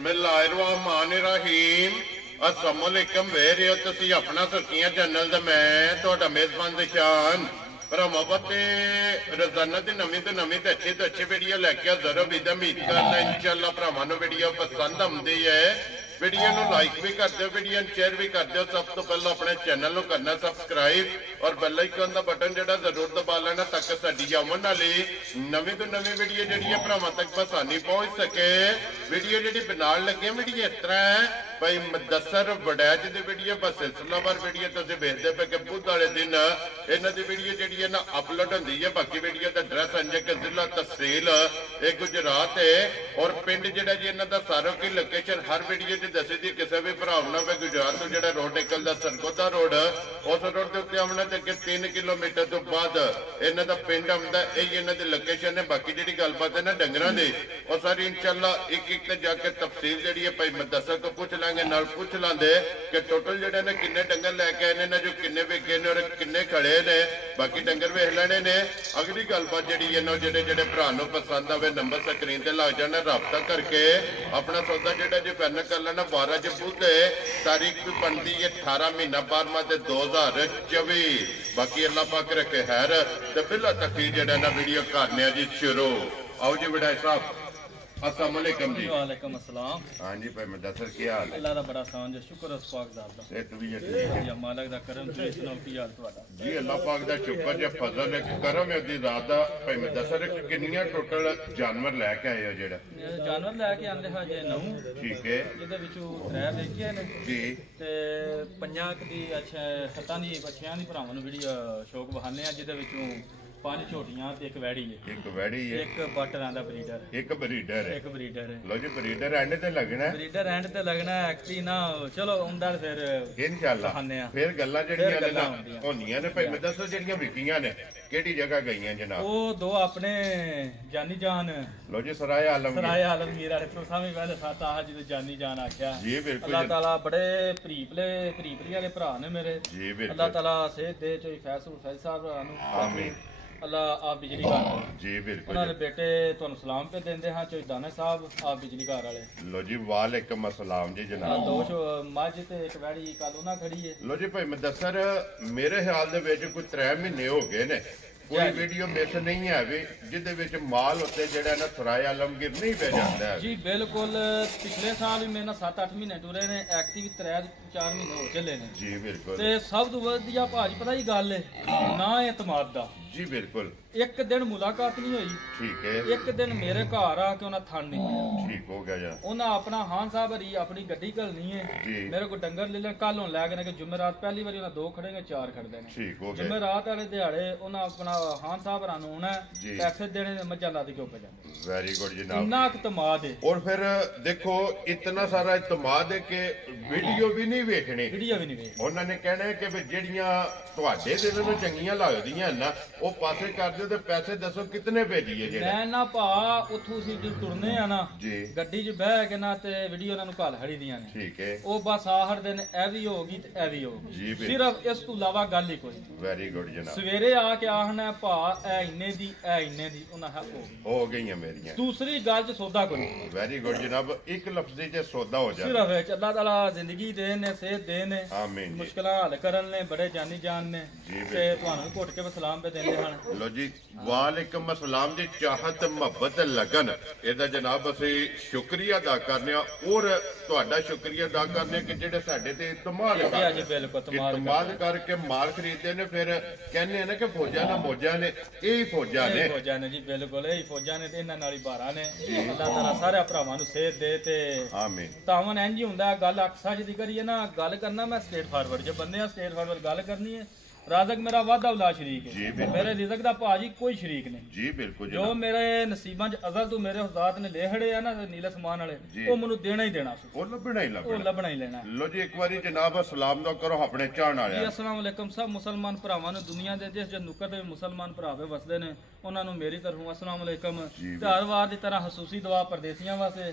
बिस्मिल्लाहिर्रहमानिर्रहीम अस्सलाम वालेकुम वेर हो तुसी अपना सुर्खियां चैनल दा मैं तुहाडा मेजबान निशान भरावां ते रोजाना दी नवीं तो अच्छी वीडियो लैके हाज़र उम्मीद करना इंशाअल्लाह भरावां नूं वीडियो पसंद आउंदी है। वीडियो नूं लाइक भी कर दो, वीडियो शेयर भी कर दो। सब तो पहले अपने चैनल नूं करना सबसक्राइब और बेल आइकन दा बटन जिहड़ा जरूर दबा लेना ताकि साडी आउण वाली नवीं तो नवीं वीडियो जिहड़ी है भरावां तक आसानी पहुंच सके। वीडियो जिहड़ी बनाउण लगे वीडियो इस तरह है भाई मुदस्सर वड़ैच दी वीडियो बस सिलसिलावार वीडियो तुसीं वेखदे पे कि बुध वाले दिन इन्हां दी वीडियो जिहड़ी है ना अपलोड हुंदी है। बाकी वीडियो दा एड्रैस अंजे कि जिला तहसील ये गुजरात है और पिंड जिहड़ा जी इन्हां दा सारो की लोकेशन हर वीडियो च दसी दी। किसी भी भरा पे गुजरात तो जिहड़ा रोड निकलदा सरगोदा रोड उस रोड के उत्ते आउणा ते 3 किलोमीटर तो बाद इन्हां दा पिंड आउंदा। यही इन्हां दी लोकेशन है। बाकी जिहड़ी गलबात है ना डंगरां दी और सारी इंशाअल्लाह एक एक ते जाके तफसील जिहड़ी है भाई मुदस्सर को पूछ लांगे नाल पूछ लांदे कि टोटल जिहड़े ने किन्ने डंगर लैके आए ने जो किन्ने विके ने और किन्ने खड़े ने। बाकी डंगर वेख लेने ने। अगली गलबात जिहड़ी है ना जिहड़े जिहड़े भरा नूं पसंद आवे नंबर स्क्रीन ते लग जाना राबता करके अपना सौदा जिहड़ा जी फाइनल कर लेना। 12 बुध तारीख भी बनती है 18 महीना 12वां 2024। बाकी अल्लाह पाक रखे खैर ते बिला तकरीर जेड़ा ना वीडियो करने जी शुरू। आओ जी विधायक साहब अस्सलाम वालेकुम जी। वालेकुम अस्सलाम। हां जी भाई मुदस्सर की हाल है? अल्लाह दा बड़ा आसान है, शुक्र उस पाक दा दा सेहत भी है ठीक है या मालिक दा करम ते सुनाओ की हाल तुहाडा? जी अल्लाह पाक दा शुक्र जे फजल है करम है दी रात दा भाई मुदस्सर किन्नियां टोटल जानवर लेके आए हो जेड़ा? जानवर लेके आंदे हा जे 9 ठीक है जिदे विचों 3 वेचे ने जी ते 5 दी अच्छा 7 दी बच्चियां दी भरावां नूं वीडियो शौक बहाने आ जिदे विचों 5 छोटियां ते एक वैड़ी है। एक वैड़ी है, एक बटरां दा ब्रीडर, एक ब्रीडर है। एक ब्रीडर है। लो जी ब्रीडर एंड ते लगना है, ब्रीडर एंड ते लगना है एक्चुअली ना। चलो उंदा फिर इंशाअल्लाह फिर गल्लां जड़ियां ने ना होंदियां ने। भाई मुदस्सर जड़ियां विकीयां ने केड़ी जगह गईयां जनाब? वो दो अपने जानी जान लो जी सराय आलमगीर वाले तो सामने पहले साथ आह जिदे जानी जान आख्या जी बिल्कुल। अल्लाह ताला बड़े भरीपली वाले भरा ने मेरे जी बिल्कुल। अल्लाह ताला सेहत दे चोई फैज साहब आमीन। अल्लाह आप बिजली घर जी बिल्कुल। उन्होंने बेटे तुहानू सलाम पे देंदे हां चोई दाने साहब आप बिजली घर वाले। लो जी वालेकुम अस्सलाम जी जनाब। दो मझ ते एक वैड़ी कल उन्हां खड़ी है। लो जी भाई मुदस्सर मेरे ख्याल दे विच कोई 3 महीने हो गए ने कोई वीडियो मिस नहीं है भी जिदे विच माल उत्ते जेड़ा ना सराय आलमगीर नहीं पे जांदा है। जी बिल्कुल। पिछले साल भी मेरे 7-8 महीने टुरे ने एक्टिव 3-4 महीने हो चले ने जी बिल्कुल। ते सब तो वधिया भाज पता ही गल है ना एतमाद दा। जी बिल्कुल। एक दिन मुलाकात नहीं हुई, ठीक है। एक दिन मेरे घर आके उन्हें थन नहीं पाया। ठीक हो गया यार। उन्हें अपना हान साहब हरी अपनी गड्डी घलनी है मेरे को डंगर ले लें कल हुन लैके कि जुमेरात पहली बारी उन्हें 2 खड़ेंगे 4 खड़दे ने। ठीक हो गया। जुमेरात वाले दिहाड़े उन्हें अपना हान साहब हरां नूं उन्हें पैसे देने ने मज्जां लादी के ऊपर जांदे। वेरी गुड जनाब। इतना इतमाद है। और फिर देखो इतना सारा इतमाद है कि वीडियो भी नहीं वेखनी, वीडियो भी नहीं वेखनी। उन्होंने कहना है कि भी ਜਿਹੜੀਆਂ ਤੁਹਾਡੇ ਦਿਲ ਨੂੰ ਚੰਗੀਆਂ ਲੱਗਦੀਆਂ ਨਾ ਉਹ ਪਾਸੇ ਕਰ ਦਿਓ ਤੇ ਪੈਸੇ ਦੱਸੋ ਕਿੰਨੇ ਭੇਜੀਏ ਜਿਹੜਾ। ਮੈਂ ਨਾ ਭਾ ਉਥੋਂ ਸੀ ਜਦ ਤੁਰਨੇ ਆ ਨਾ ਜੀ ਗੱਡੀ 'ਚ ਬਹਿ ਕੇ ਨਾ ਤੇ ਵੀਡੀਓ ਉਹਨਾਂ ਨੂੰ ਘੱਲ ਖੜੀ ਦੀਆਂ ਨੇ। ਠੀਕ ਹੈ। ਉਹ ਬਸ ਆਹਰ ਦਿਨ ਇਹ ਵੀ ਹੋਗੀ ਤੇ ਇਹ ਵੀ ਹੋਗੀ ਜੀ ਸਿਰਫ ਇਸ ਤੋਂ ਇਲਾਵਾ ਗੱਲ ਹੀ ਕੋਈ। ਵੈਰੀ ਗੁੱਡ ਜਨਾਬ। ਸਵੇਰੇ ਆ ਕੇ ਆਹਣਾ ਭਾ ਇਹ ਇੰਨੇ ਦੀ ਇਹ ਇੰਨੇ ਦੀ ਉਹਨਾਂ ਹੈ ਹੋ ਗਈਆਂ ਮੇਰੀਆਂ। ਦੂਸਰੀ ਗੱਲ 'ਚ ਸੌਦਾ ਕੋਈ। ਵੈਰੀ ਗੁੱਡ ਜਨਾਬ। ਇੱਕ ਲਫ਼ਜ਼ 'ਚ ਸੌਦਾ ਹੋ ਜਾਂਦਾ। ਸਿਰਫ ਇਹ ਅੱਲਾਹ ਤਾਲਾ ਜ਼ਿੰਦਗੀ ਦੇ ਨੇ ਸਿਹਤ ਦੇ ਨੇ ਆਮੀਨ। ਮੁਸ਼ਕਲਾਂ ਹੱਲ ਕਰਨ ਨੇ ਬੜੇ ਜਾਨੀ ਜਾਨ ਨੇ ਤੇ ਤੁਹਾਨੂੰ ਘੁੱਟ ਕੇ ਸਲਾਮ पे देंदे ਹਨ। ਲੋ ਜੀ ਵਾਲੇਕਮ ਅਸਲਾਮ ਜੀ। ਚਾਹਤ ਮੁਹੱਬਤ ਲਗਨ ਇਹਦਾ ਜਨਾਬ ਅਸੀਂ ਸ਼ੁਕਰੀਆ ਅਦਾ ਕਰਨੇ ਆ ਔਰ ਤੁਹਾਡਾ ਸ਼ੁਕਰੀਆ ਅਦਾ ਕਰਨੇ ਕਿ ਜਿਹੜੇ ਸਾਡੇ ਤੇ ਇਤਮਾਦ ਕਰਕੇ ਮਾਲ ਖਰੀਦਦੇ ਨੇ। ਫਿਰ ਕਹਿੰਦੇ ਨੇ ਕਿ ਫੌਜਾਂ ਨਾ ਮੌਜਾਂ ਨੇ ਇਹ ਫੌਜਾਂ ਨੇ। ਫੌਜਾਂ ਨੇ ਜੀ ਬਿਲਕੁਲ ਇਹ ਫੌਜਾਂ ਨੇ ਤੇ ਇਹਨਾਂ ਨਾਲ ਹੀ ਬਾਰਾਂ ਨੇ। ਅੱਲਾਹ ਤਾਲਾ ਸਾਰੇ ਭਰਾਵਾਂ ਨੂੰ ਸਿਹਤ ਦੇ ਤੇ ਆਮੀਨ। ਤਾਵਨ ਇੰਜ ਹੀ ਹੁੰਦਾ ਗੱਲ ਅਕਸਾ ਜਿਹਦੀ ਕਰੀਏ ਨਾ ਗੱਲ ਕਰਨਾ ਮੈਂ ਸਟੇਟ ਫਾਰਵਰਡ ਜੇ ਬੰਦੇ ਆ ਸਟੇਟ ਫਾਰਵਰਡ ਗੱਲ ਕਰਨੀ ਹੈ। राजक मेरा वादा उला शरीक है मेरे रिजक दा भाजी कोई शरीक नहीं जी बिल्कुल। जो मेरे नसीबां च अज़ल तो मेरे खुदात ने ले खड़े है ना नीले समान वाले वो मैनू देना ही देना वो लभना ही लेना। लो जी एक बारी जनाब सलाम दा करो अपने चाहण वाले। जी अस्सलाम वालेकुम सब मुसलमान भरावां नूं दुनिया दे जिस जिस नुक्कर ते मुसलमान भरावे वसदे ने उन्हां नूं मेरी तरफों अस्सलाम वालेकुम। हर वार दी तरह खसूसी दुआ परदेसियां वास्ते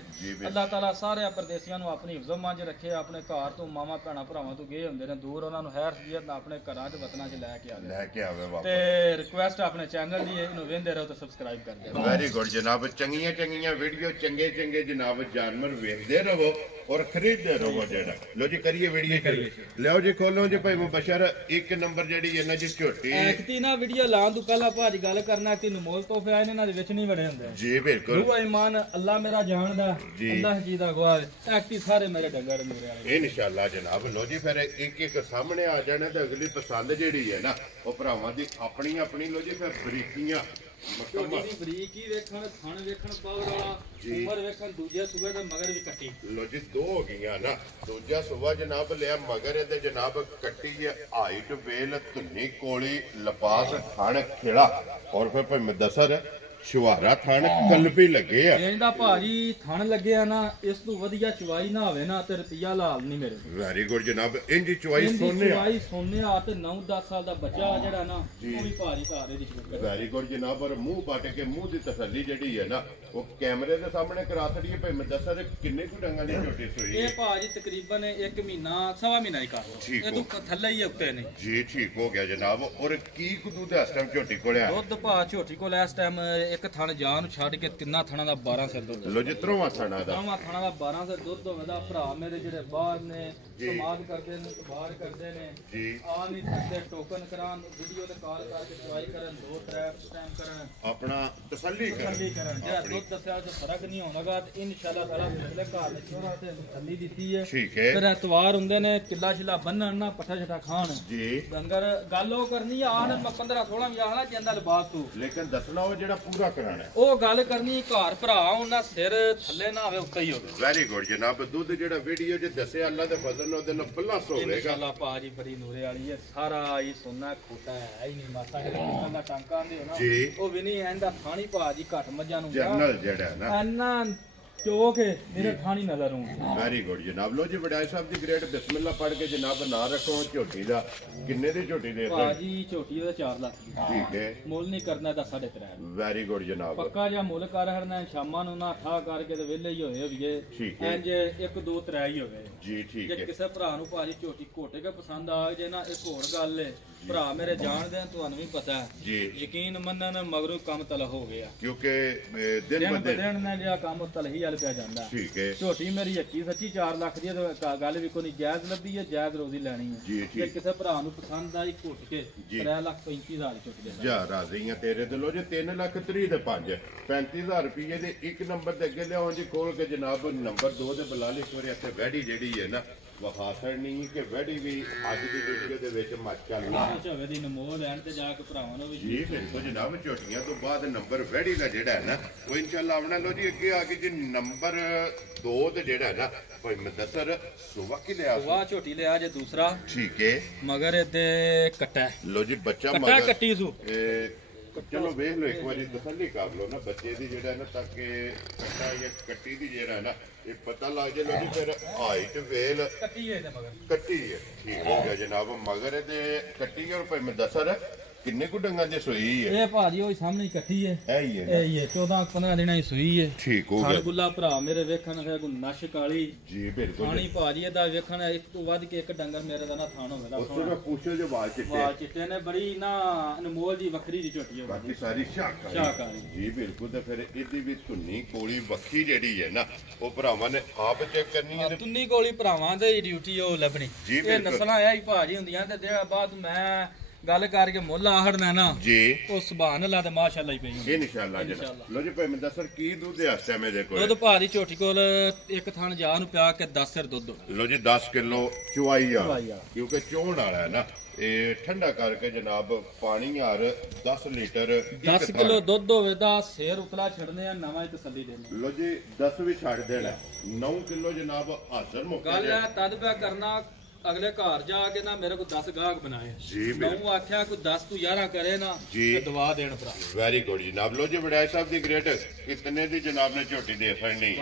अल्लाह ताला सारे परदेसियां नूं अपनी हिफ्ज़ मां च रखे। अपने घर तो मामा भैणां भरावां तो गए हुंदे ने दूर उन्हां नूं खैर सफियत नाल अपने घरां च वतना ਚ ਲੈ ਕੇ ਆਵੇ ਵਾਪਸ ਤੇ ਰਿਕੁਐਸਟ ਆਪਣੇ ਚੈਨਲ ਦੀ ਇਹਨੂੰ ਵੇਖਦੇ ਰਹੋ ਤੇ ਸਬਸਕ੍ਰਾਈਬ ਕਰ ਦਿਓ ਵੈਰੀ ਗੁੱਡ ਜਨਾਬ ਚੰਗੀਆਂ ਵੀਡੀਓ ਚੰਗੇ ਜਨਾਬ ਜਾਨਵਰ ਵੇਖਦੇ ਰਹੋ ਔਰ ਖਰੀਦਦੇ ਰਹੋ ਜਿਹੜਾ ਲੋ ਜੀ ਕਰੀਏ ਵੀਡੀਓ ਲਿਓ ਜੀ ਖੋਲੋ ਜੀ ਭਾਈ ਮੁਬਸ਼ਰ ਇੱਕ ਨੰਬਰ ਜਿਹੜੀ ਇਹਨਾਂ ਦੀ ਝੋਟੀ ਐਕਤੀ ਨਾ ਵੀਡੀਓ ਲਾਉਣ ਤੋਂ ਪਹਿਲਾਂ ਭਾਜੀ ਗੱਲ ਕਰਨਾ ਕਿ ਨਮੋਲ ਤੋਹਫੇ ਆਏ ਨੇ ਇਹਨਾਂ ਦੇ ਵਿੱਚ ਨਹੀਂ ਵੜੇ ਹੁੰਦੇ ਜੀ ਬਿਲਕੁਲ ਰੂਹ ਇਮਾਨ ਅੱਲਾ ਮੇਰਾ ਜਾਣਦਾ ਅੱਲਾਹ ਜੀ ਦਾ ਗਵਾਹ ਐਕਟੀ ਸਾਰੇ ਮੇਰੇ ਡੰਗਰ ਮੇਰੇ ਵਾਲੇ ਇਨਸ਼ਾਅੱਲਾ ਜਨਾਬ ਲੋ ਜੀ ਫਿਰ ਇੱਕ ਸਾਹਮਣੇ ਆ ਜਾਣਾ ਤੇ ਅਗਲੀ ਪਸੰਦ ਜਿਹੜੀ ਹੈ ਨਾ ਉਹ ਭਰਾਵਾਂ ਦੀ ਆਪਣੀ ਲੋ ਜੀ ਫਿਰ ਬਰੀਕੀਆਂ ਦੀ ਬਰੀਕੀ ਵੇਖਣ ਥਣ ਵੇਖਣ ਪਾਵਰ ਵਾਲਾ ਉਮਰ ਵੇਖਣ ਦੂਜੇ ਸੂਬੇ ਤੇ ਮਗਰ ਵੀ ਕੱਟੀ ਲੋ ਜੀ ਦੋ ਹੋ ਗਈਆਂ ਨਾ ਦੂਜਾ ਸੂਬਾ ਜਨਾਬ ਲਿਆ ਮਗਰ ਇਹਦੇ ਜਨਾਬ ਕੱਟੀ ਹੈ ਹਾਈਟ ਵੇਲ ਧੁੰਨੀ ਕੋਲੀ ਲਪਾਸ ਥਣ ਖੇੜਾ ਔਰ ਫਿਰ ਭਾਈ ਮਦਸਰ ਸ਼ੁਹਾਰਾ ਥਣ ਕਲਪੀ ਲੱਗੇ ਆ ਇਹਦਾ ਭਾਜੀ ਥਣ ਲੱਗਿਆ ਨਾ ਇਸ ਤੋਂ ਵਧੀਆ ਚਵਾਈ ਨਾ ਹੋਵੇ ਨਾ ਤੇ ਰੁਪਿਆ ਲਾਲ ਨਹੀਂ ਮੇਰੇ ਵੈਰੀ ਗੁੱਡ ਜਨਾਬ ਇੰਜੀ ਚਵਾਈ ਸੋਨੇ ਆ ਤੇ 9-10 ਸਾਲ ਦਾ ਬੱਚਾ ਜਿਹੜਾ ਨਾ ਉਹ ਵੀ ਭਾਜੀ ਘਾਰੇ ਦੀ ਵੈਰੀ ਗੁੱਡ ਜਨਾਬ ਔਰ ਮੂੰਹ ਪੱਟ ਕੇ ਮੂੰਹ ਦੀ ਤਸੱਲੀ ਜਿਹੜੀ ਹੈ ਨਾ ਉਹ ਕੈਮਰੇ ਦੇ ਸਾਹਮਣੇ ਕਰਾ ਛੜੀਏ ਭਾਈ ਮੈਂ ਦੱਸਾਂ ਕਿੰਨੇ ਕੁ ਡੰਗਾਂ ਦੀ ਝੋਟੀ ਸੋਈ ਇਹ ਭਾਜੀ ਤਕਰੀਬਨ 1 ਮਹੀਨਾ ਸਵਾ ਮਹੀਨਾ ਹੀ ਕਰ ਲਓ ਇਹ ਤੋਂ ਥੱਲੇ ਹੀ ਉੱਤੇ ਨੇ ਜੀ ਠੀਕ ਹੋ ਗਿਆ ਜਨਾਬ ਔਰ ਕੀ ਕੁ ਦੁੱਧ ਇਸ ਟਾਈਮ ਝੋਟੀ ਕੋਲ ਆ ਦੁੱਧ ਭਾ ਝੋਟੀ ਕੋਲ ਇਸ ਟਾਈਮ ਇੱਕ ਥਣ ਜਾਨ ਨੂੰ ਛੱਡ ਕੇ ਤਿੰਨਾਂ ਥਣਾਂ ਦਾ 12 ਸਿਰ ਦੁੱਧ ਲੋ ਜੀ ਤਰੋਂ ਥਣਾ ਦਾ 12 ਸਿਰ ਦੁੱਧ ਹੋਵੇਦਾ ਭਰਾ ਮੇਰੇ ਜਿਹੜੇ ਬਾਹਰ ਨੇ ਸਮਾਦ ਕਰਦੇ ਨੇ ਬਾਹਰ ਕਰਦੇ ਨੇ ਜੀ ਆ ਨਹੀਂ ਸਕਦੇ ਟੋਕਨ ਕਰਾਉਣ ਵੀਡੀਓ ਤੇ ਕਾਲ ਕਰਕੇ ਚੁਆਈ ਕਰਨ 2-3 ਟਾਈਮ ਕਰਨ ਆਪਣਾ ਤਸੱਲੀ ਕਰਨ ਜਿਹੜਾ ਦੁੱਧ ਦੱਸਿਆ ਜੋ ਫਰਕ ਨਹੀਂ ਹੋਣਾਗਾ ਤੇ ਇਨਸ਼ਾਅੱਲਾ ਤਾਲਾ ਪਿਛਲੇ ਘਰ ਦੇ ਚੋਰਾ ਤੇ ਤਸੱਲੀ ਦਿੱਤੀ ਹੈ ਠੀਕ ਹੈ ਫਿਰ ਐਤਵਾਰ ਹੁੰਦੇ ਨੇ ਕਿੱਲਾ ਛਿਲਾ ਬੰਨਣ ਨਾ ਪੱਠਾ ਛਟਾ ਖਾਣ ਜੀ ਡੰਗਰ ਗੱਲ ਉਹ ਕਰਨੀ ਆ ਆਣ 15-16 ਵੀ ਆਹਣਾ ਜਾਂਦਾ ਲਿਬਾਸ ਤੋਂ ਲੇਕਿਨ ਦੱਸਣਾ ਉਹ ਜਿਹੜਾ ਪੂਰਾ ਕਰਾਣਾ ਉਹ ਗੱਲ ਕਰਨੀ ਘਰ ਭਰਾ ਉਹਨਾਂ ਸਿਰ ਥੱਲੇ ਨਾ ਹੋਵੇ ਉੱਤੇ ਹੀ ਹੋਵੇ ਵੈਰੀ ਗੁੱਡ ਜਨਾਬ ਦੁੱਧ ਜਿਹੜਾ ਵੀਡੀਓ 'ਚ ਦੱਸਿਆ ਅੱਲਾ ਦੇ ਫਜ਼ਲ ਨਾਲ ਉਹਦੇ ਨਾਲ ਪਲੱਸ ਹੋਵੇਗਾ ਇਨਸ਼ਾਅੱਲਾ ਭਾਜੀ ਬੜੀ ਨੂਰੇ ਵਾਲੀ ਹੈ ਸਾਰਾ ਹੀ ਸੋਨਾ ਖੋਟਾ ਹੈ ਹੀ ਨਹੀਂ ਮਾਤਾ ਜਿਹੜਾ ਦਾ ਟਾਂਕਾ ਆਂਦੇ ਹੋ ਨਾ ਜੀ ਉਹ ਵੀ ਨਹੀਂ ਐਂਦਾ ਥਾਣੀ ਭਾਜੀ ਘੱਟ ਮੱਝਾਂ ਨੂੰ ਜਰਨਲ ਜਿਹੜਾ ਨਾ ਐਨਾ ਚੋਕ ਮੇਰੇ ਥਾਣੀ ਨਜ਼ਰ ਆਉਂ ਵੈਰੀ ਗੁੱਡ ਜਨਾਬ ਲੋ ਜੀ ਵਡਾਈ ਸਾਹਿਬ ਦੀ ਗ੍ਰੇਡ ਬਿਸਮਿਲ੍ਲਾ ਪੜ ਕੇ ਜਨਾਬ ਨਾਂ ਰੱਖੋ ਝੋਟੀ ਦਾ ਕਿੰਨੇ ਦੀ ਝੋਟੀ ਦੇ ਭਾਜੀ ਝੋਟੀ ਦਾ 4 ਲੱਖ ਠੀਕ ਹੈ ਮੁੱਲ ਨਹੀਂ ਕਰਨਾ ਤਾਂ 3.5 ਵੈਰੀ ਗੁੱਡ ਜਨਾਬ ਪੱਕਾ ਜਾਂ ਮੁੱਲ ਕਰ ਹੜਨਾ ਸ਼ਾਮਾਂ ਨੂੰ ਨਾ ਠਾ ਕਰਕੇ ਤੇ ਵਿਹਲੇ ਹੀ ਹੋਏ ਹੋਈਏ ਠੀਕ ਹੈ ਇੰਜ 1-2-3 ਹੀ ਹੋਵੇ ਜੀ ਠੀਕ ਹੈ ਜੇ ਕਿਸੇ ਭਰਾ ਨੂੰ ਭਾਜੀ ਝੋਟੀ ਘੋਟੇ ਕੇ ਪਸੰਦ ਆ ਜੇ ਨਾ ਇੱਕ ਹੋਰ ਗੱਲ ਏ ਭਰਾ ਮੇਰੇ ਜਾਣਦੇ ਤੁਹਾਨੂੰ ਵੀ ਪਤਾ ਹੈ ਜੀ ਯਕੀਨ ਮੰਨਣ ਮਗਰੋਂ ਕੰਮ ਤਲ ਹੋ ਗਿਆ ਕਿਉਂਕਿ ਦਿਨ ਬ ਦਿਨ ਨੇ ਜਿਹੜਾ ਕੰਮ ਤਲਹੀ ਵਾਲ ਪਿਆ ਜਾਂਦਾ ਠੀਕ ਹੈ ਝੋਟੀ ਮੇਰੀ ਯਕੀ ਸੱਚੀ 4 ਲੱਖ ਦੀ ਗੱਲ ਵੀ ਕੋਈ ਨਹੀਂ ਜਾਇਜ਼ ਲੱਭੀ ਹੈ ਜਾਇਜ਼ ਰੋਜ਼ੀ ਲੈਣੀ ਹੈ ਜੇ ਕਿਸੇ ਭਰਾ ਨੂੰ ਪਸੰਦ ਆਈ ਘੁੱਟ ਕੇ 3,35,000 ਝੋਟੀ ਦੇ ਜਾ ਰਾਜ਼ੀਆਂ ਤੇਰੇ ਦਿਲੋਂ ਜੇ 3,30,000 ਦੇ 5 35,000 ਰੁਪਏ ਦੇ ਇੱਕ ਨੰਬਰ ਦੇ ਅੱਗੇ ਲਿਆਉਂ ਜੀ ਖੋਲ ਕੇ ਜਨਾਬ ਨੰਬਰ 2 ਦੇ ਬੁਲਾ ਲਈ ਸੋਰੇ ਇੱਥੇ ਵੈੜੀ ਜਿਹੜੀ ਹੈ ਨਾ ਵਖਾਸਣ ਨਹੀਂ ਕਿ ਵੈੜੀ ਵੀ ਅੱਜ ਦੀ ਵੀਡੀਓ ਦੇ ਵਿੱਚ ਮੱਚ ਚੱਲਣੀ ਝੋਵੇ ਦੀ ਨਮੋਲ ਲੈਣ ਤੇ ਜਾ ਕੇ ਭਰਾਵਾਂ ਨੂੰ ਵੀ ਜੀ ਬਿਲਕੁਲ ਜਨਾਬ ਝੋਟੀਆਂ ਤੋਂ ਬਾਅਦ ਨੰਬਰ ਵੈੜੀ ਦਾ ਜਿਹੜਾ ਹੈ ਨਾ ਉਹ ਇਨਸ਼ਾਅੱਲਾ ਆਉਣਾ ਲੋ ਜੀ ਅੱਗੇ ਆ ਕੇ ਜੀ ਨੰਬਰ 2 ਤੇ ਜਿਹੜਾ ਨਾ ਭਾਈ ਮਦਸਰ ਸੁਬਾ ਕੀ ਲਿਆ ਸੁਬਾ ਝੋਟੀ ਲਿਆ ਜੇ ਦੂਸਰਾ ਠੀਕ ਹੈ ਮਗਰ ਇਹਦੇ ਕੱਟਾ ਲੋ ਜੀ ਬੱਚਾ ਮਗਰ ਕੱਟੀ ਸੂ ਚਲੋ ਵੇਖ ਲਓ ਇੱਕ ਵਾਰੀ ਤਸੱਲੀ ਕਰ ਲਓ ਨਾ ਬੱਚੇ ਦੀ ਜਿਹੜਾ ਨਾ ਤਾਂ ਕਿ ਕੱਟਾ ਜਾਂ ਕੱਟੀ ਦੀ ਜਿਹੜਾ ਨਾ ਇਹ ਪਤਾ ਲੱਗ ਜੇ ਲੋ ਜੀ ਫਿਰ ਹਾਈਟ ਵੇਲ ਕੱਟੀ ਹੈ ਤੇ ਮਗਰ ਕੱਟੀ ਹੈ ਠੀਕ ਹੋ ਗਿਆ ਜਨਾਬ ਮਗਰ ਇਹਦੇ ਕੱਟੀ ਔਰ ਭਾਈ ਮਦਸਰ ਕਿੰਨੇ ਕੁ ਡੰਗਾਂ ਦੀ ਸੂਈ ਹੈ ਇਹ ਭਾਜੀ ਉਹ ਸਾਹਮਣੇ ਇਕੱਠੀ ਹੈ ਇਹ ਹੀ ਹੈ 14-15 ਦਿਨਾਂ ਦੀ ਸੂਈ ਹੈ ਠੀਕ ਹੋ ਗਿਆ ਖਾਨ ਗੁੱਲਾ ਭਰਾ ਮੇਰੇ ਵੇਖਣ ਫਿਰ ਕੋ ਨਸ਼ ਕਾਲੀ ਜੀ ਬਿਲਕੁਲ ਖਾਣੀ ਭਾਜੀ ਇਹਦਾ ਵੇਖਣ ਇੱਕ ਤੋਂ ਵੱਧ ਕੇ ਇੱਕ ਡੰਗਰ ਮੇਰੇ ਦਾ ਨਾ ਥਾਣ ਹੋਵੇਗਾ ਉਸ ਤੋਂ ਪੁੱਛੋ ਜੋ ਵਾਲ ਚਿੱਟੇ ਨੇ ਬੜੀ ਨਾ ਅਨਮੋਲ ਦੀ ਵੱਖਰੀ ਦੀ ਝੋਟੀ ਹੈ ਬਾਕੀ ਸਾਰੀ ਸ਼ਾਕਾਰੀ ਜੀ ਬਿਲਕੁਲ ਤੇ ਫਿਰ ਇਹਦੀ ਵੀ ਧੁੰਨੀ ਕੋਲੀ ਵੱਖੀ ਜਿਹੜੀ ਹੈ ਨਾ ਉਹ ਭਰਾਵਾਂ ਨੇ ਆਪ ਚੈੱਕ ਕਰਨੀ ਹੈ ਧੁੰਨੀ ਕੋਲੀ ਭਰਾਵਾਂ ਦੀ ਡਿਊਟੀ ਉਹ ਲੱਭਣੀ ਇਹ ਨਸਲਾਂ ਆ ਹੀ ਭਾਜੀ ਹੁੰਦੀਆਂ ਤੇ ਜਿਹੜਾ ਬਾਅਦ ਮੈਂ ਗੱਲ ਕਰਕੇ ਮੁੱਲ ਆਹੜਨਾ ਨਾ ਜੀ ਉਹ ਸੁਭਾਨ ਅੱਲਾਹ ਤੇ ਮਾਸ਼ਾਅੱਲਾ ਹੀ ਪਈ ਇਨਸ਼ਾਅੱਲਾ ਜਨਾਬ ਲੋ ਜੀ ਭਾਈ ਮੈਂ ਦੱਸਰ ਕੀ ਦੁੱਧ ਹੈ ਇਸ ਟਾਈਮ ਇਹਦੇ ਕੋਲ ਦੁੱਧ ਭਾਰੀ ਝੋਟੀ ਕੋਲ ਇੱਕ ਥਣ ਜਾ ਨੂੰ ਪਿਆ ਕੇ 10 ਸਿਰ ਦੁੱਧ ਲੋ ਜੀ 10 ਕਿਲੋ ਚੁਆਈ ਆ ਕਿਉਂਕਿ ਚੋਣ ਵਾਲਾ ਹੈ ਨਾ ਇਹ ਠੰਡਾ ਕਰਕੇ ਜਨਾਬ ਪਾਣੀ ਯਾਰ 10 ਲੀਟਰ 10 ਕਿਲੋ ਦੁੱਧ ਹੋਵੇ ਦਾ ਸਿਰ ਉਤਲਾ ਛੱਡਨੇ ਆ ਨਵਾਂ ਹੀ ਤਸੱਲੀ ਦੇਣਾ ਲੋ ਜੀ 10 ਵੀ ਛੱਡ ਦੇਣਾ 9 ਕਿਲੋ ਜਨਾਬ ਹਾਜ਼ਰ ਮੁੱਕ ਗੱਲ ਹੈ ਤਦ ਪਿਆ ਕਰਨਾ ਅਗਲੇ ਘਰ ਜਾ ਕੇ ਨਾ ਮੇਰੇ ਕੋ 10 ਗਾਹਕ ਬਣਾਏ ਜੀ ਮੈਂ ਆਖਿਆ ਕੋਈ 10 ਤੋਂ 11 ਕਰੇ ਨਾ ਤੇ ਦਵਾ ਦੇਣ ਭਰਾ ਵੈਰੀ ਗੁੱਡ ਜਨਾਬ ਲੋ ਜੀ ਵਡਾਈ ਸਾਹਿਬ ਦੀ ਗ੍ਰੇਟ ਕਿਤਨੇ ਦੀ ਜਨਾਬ ਨੇ ਝੋਟੀ ਦੇ ਫੜਨੀ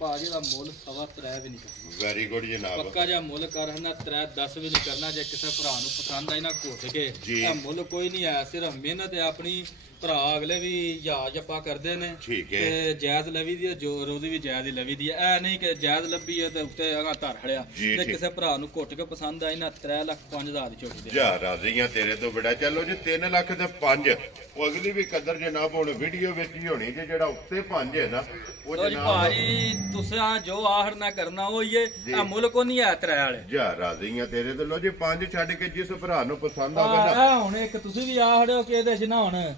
ਭਾਜੀ ਦਾ ਮੁੱਲ 3.5 ਵੀ ਨਹੀਂ ਕਰਨਾ ਵੈਰੀ ਗੁੱਡ ਜਨਾਬ ਪੱਕਾ ਜਿਹਾ ਮੁੱਲ ਕਰਨਾ 3.10 ਵੀ ਨਹੀਂ ਕਰਨਾ ਜੇ ਕਿਸੇ ਭਰਾ ਨੂੰ ਪਸੰਦ ਆਈ ਨਾ ਘੁੱਟ ਕੇ ਇਹ ਮੁੱਲ ਕੋਈ ਨਹੀਂ ਆਇਆ ਸਿਰਫ ਮਿਹਨਤ ਹੈ ਆਪਣੀ ਭਰਾ ਅਗਲੇ ਵੀ ਯਾ ਜੱਪਾ ਕਰਦੇ ਨੇ ਠੀਕ ਹੈ ਤੇ ਜਾਇਜ਼ ਲਵੀ ਦੀ ਜੋ ਰੋਜ਼ੀ ਵੀ ਜਾਇਜ਼ ਹੀ ਲਵੀ ਦੀ ਐ ਨਹੀਂ ਕਿ ਜਾਇਜ਼ ਲੱਭੀ ਹੈ ਤੇ ਉੱਤੇ ਅਗਾ ਧਰ ਖੜਿਆ ਜੇ ਕਿਸੇ ਭਰਾ ਨੂੰ ਘੁੱਟ ਕੇ ਪਸੰਦ ਆਈ ਨਾ 3,05,000 ਦੀ ਝੋਟੀ ਦੇ ਜਾ ਰਾਜ਼ੀਆਂ ਤੇਰੇ ਤੋਂ ਬੜਾ। ਚਲੋ ਜੀ 3 ਲੱਖ ਤੇ 5 ਉਹ ਅਗਲੀ ਵੀ ਕਦਰ ਜਨਾਬ ਹੁਣ ਵੀਡੀਓ ਵਿੱਚ ਹੀ ਹੋਣੀ ਜੇ ਜਿਹੜਾ ਉੱਤੇ 5 ਹੈ ਨਾ ਉਹ ਲੋ ਜੀ ਭਾਜੀ ਤੁਸੀਂ ਜੋ ਆਹੜ ਨਾ ਕਰਨਾ ਉਹ ਹੀ ਆ ਮੁਲਕ ਨਹੀਂ ਆ ਤਰੇ ਵਾਲੇ ਜਾ ਰਾਜ਼ੀਆਂ ਤੇਰੇ ਤੋਂ। ਲੋ ਜੀ 5 ਛੱਡ ਕੇ ਜਿਸ ਭਰਾ ਨੂੰ ਪਸੰਦ ਆਵੇ ਨਾ ਹੁਣ ਇੱਕ ਤੁਸੀਂ ਵੀ ਆਹੜਿਓ ਕਿ ਇਹਦੇ ਚ ਨਾ ਹੁਣ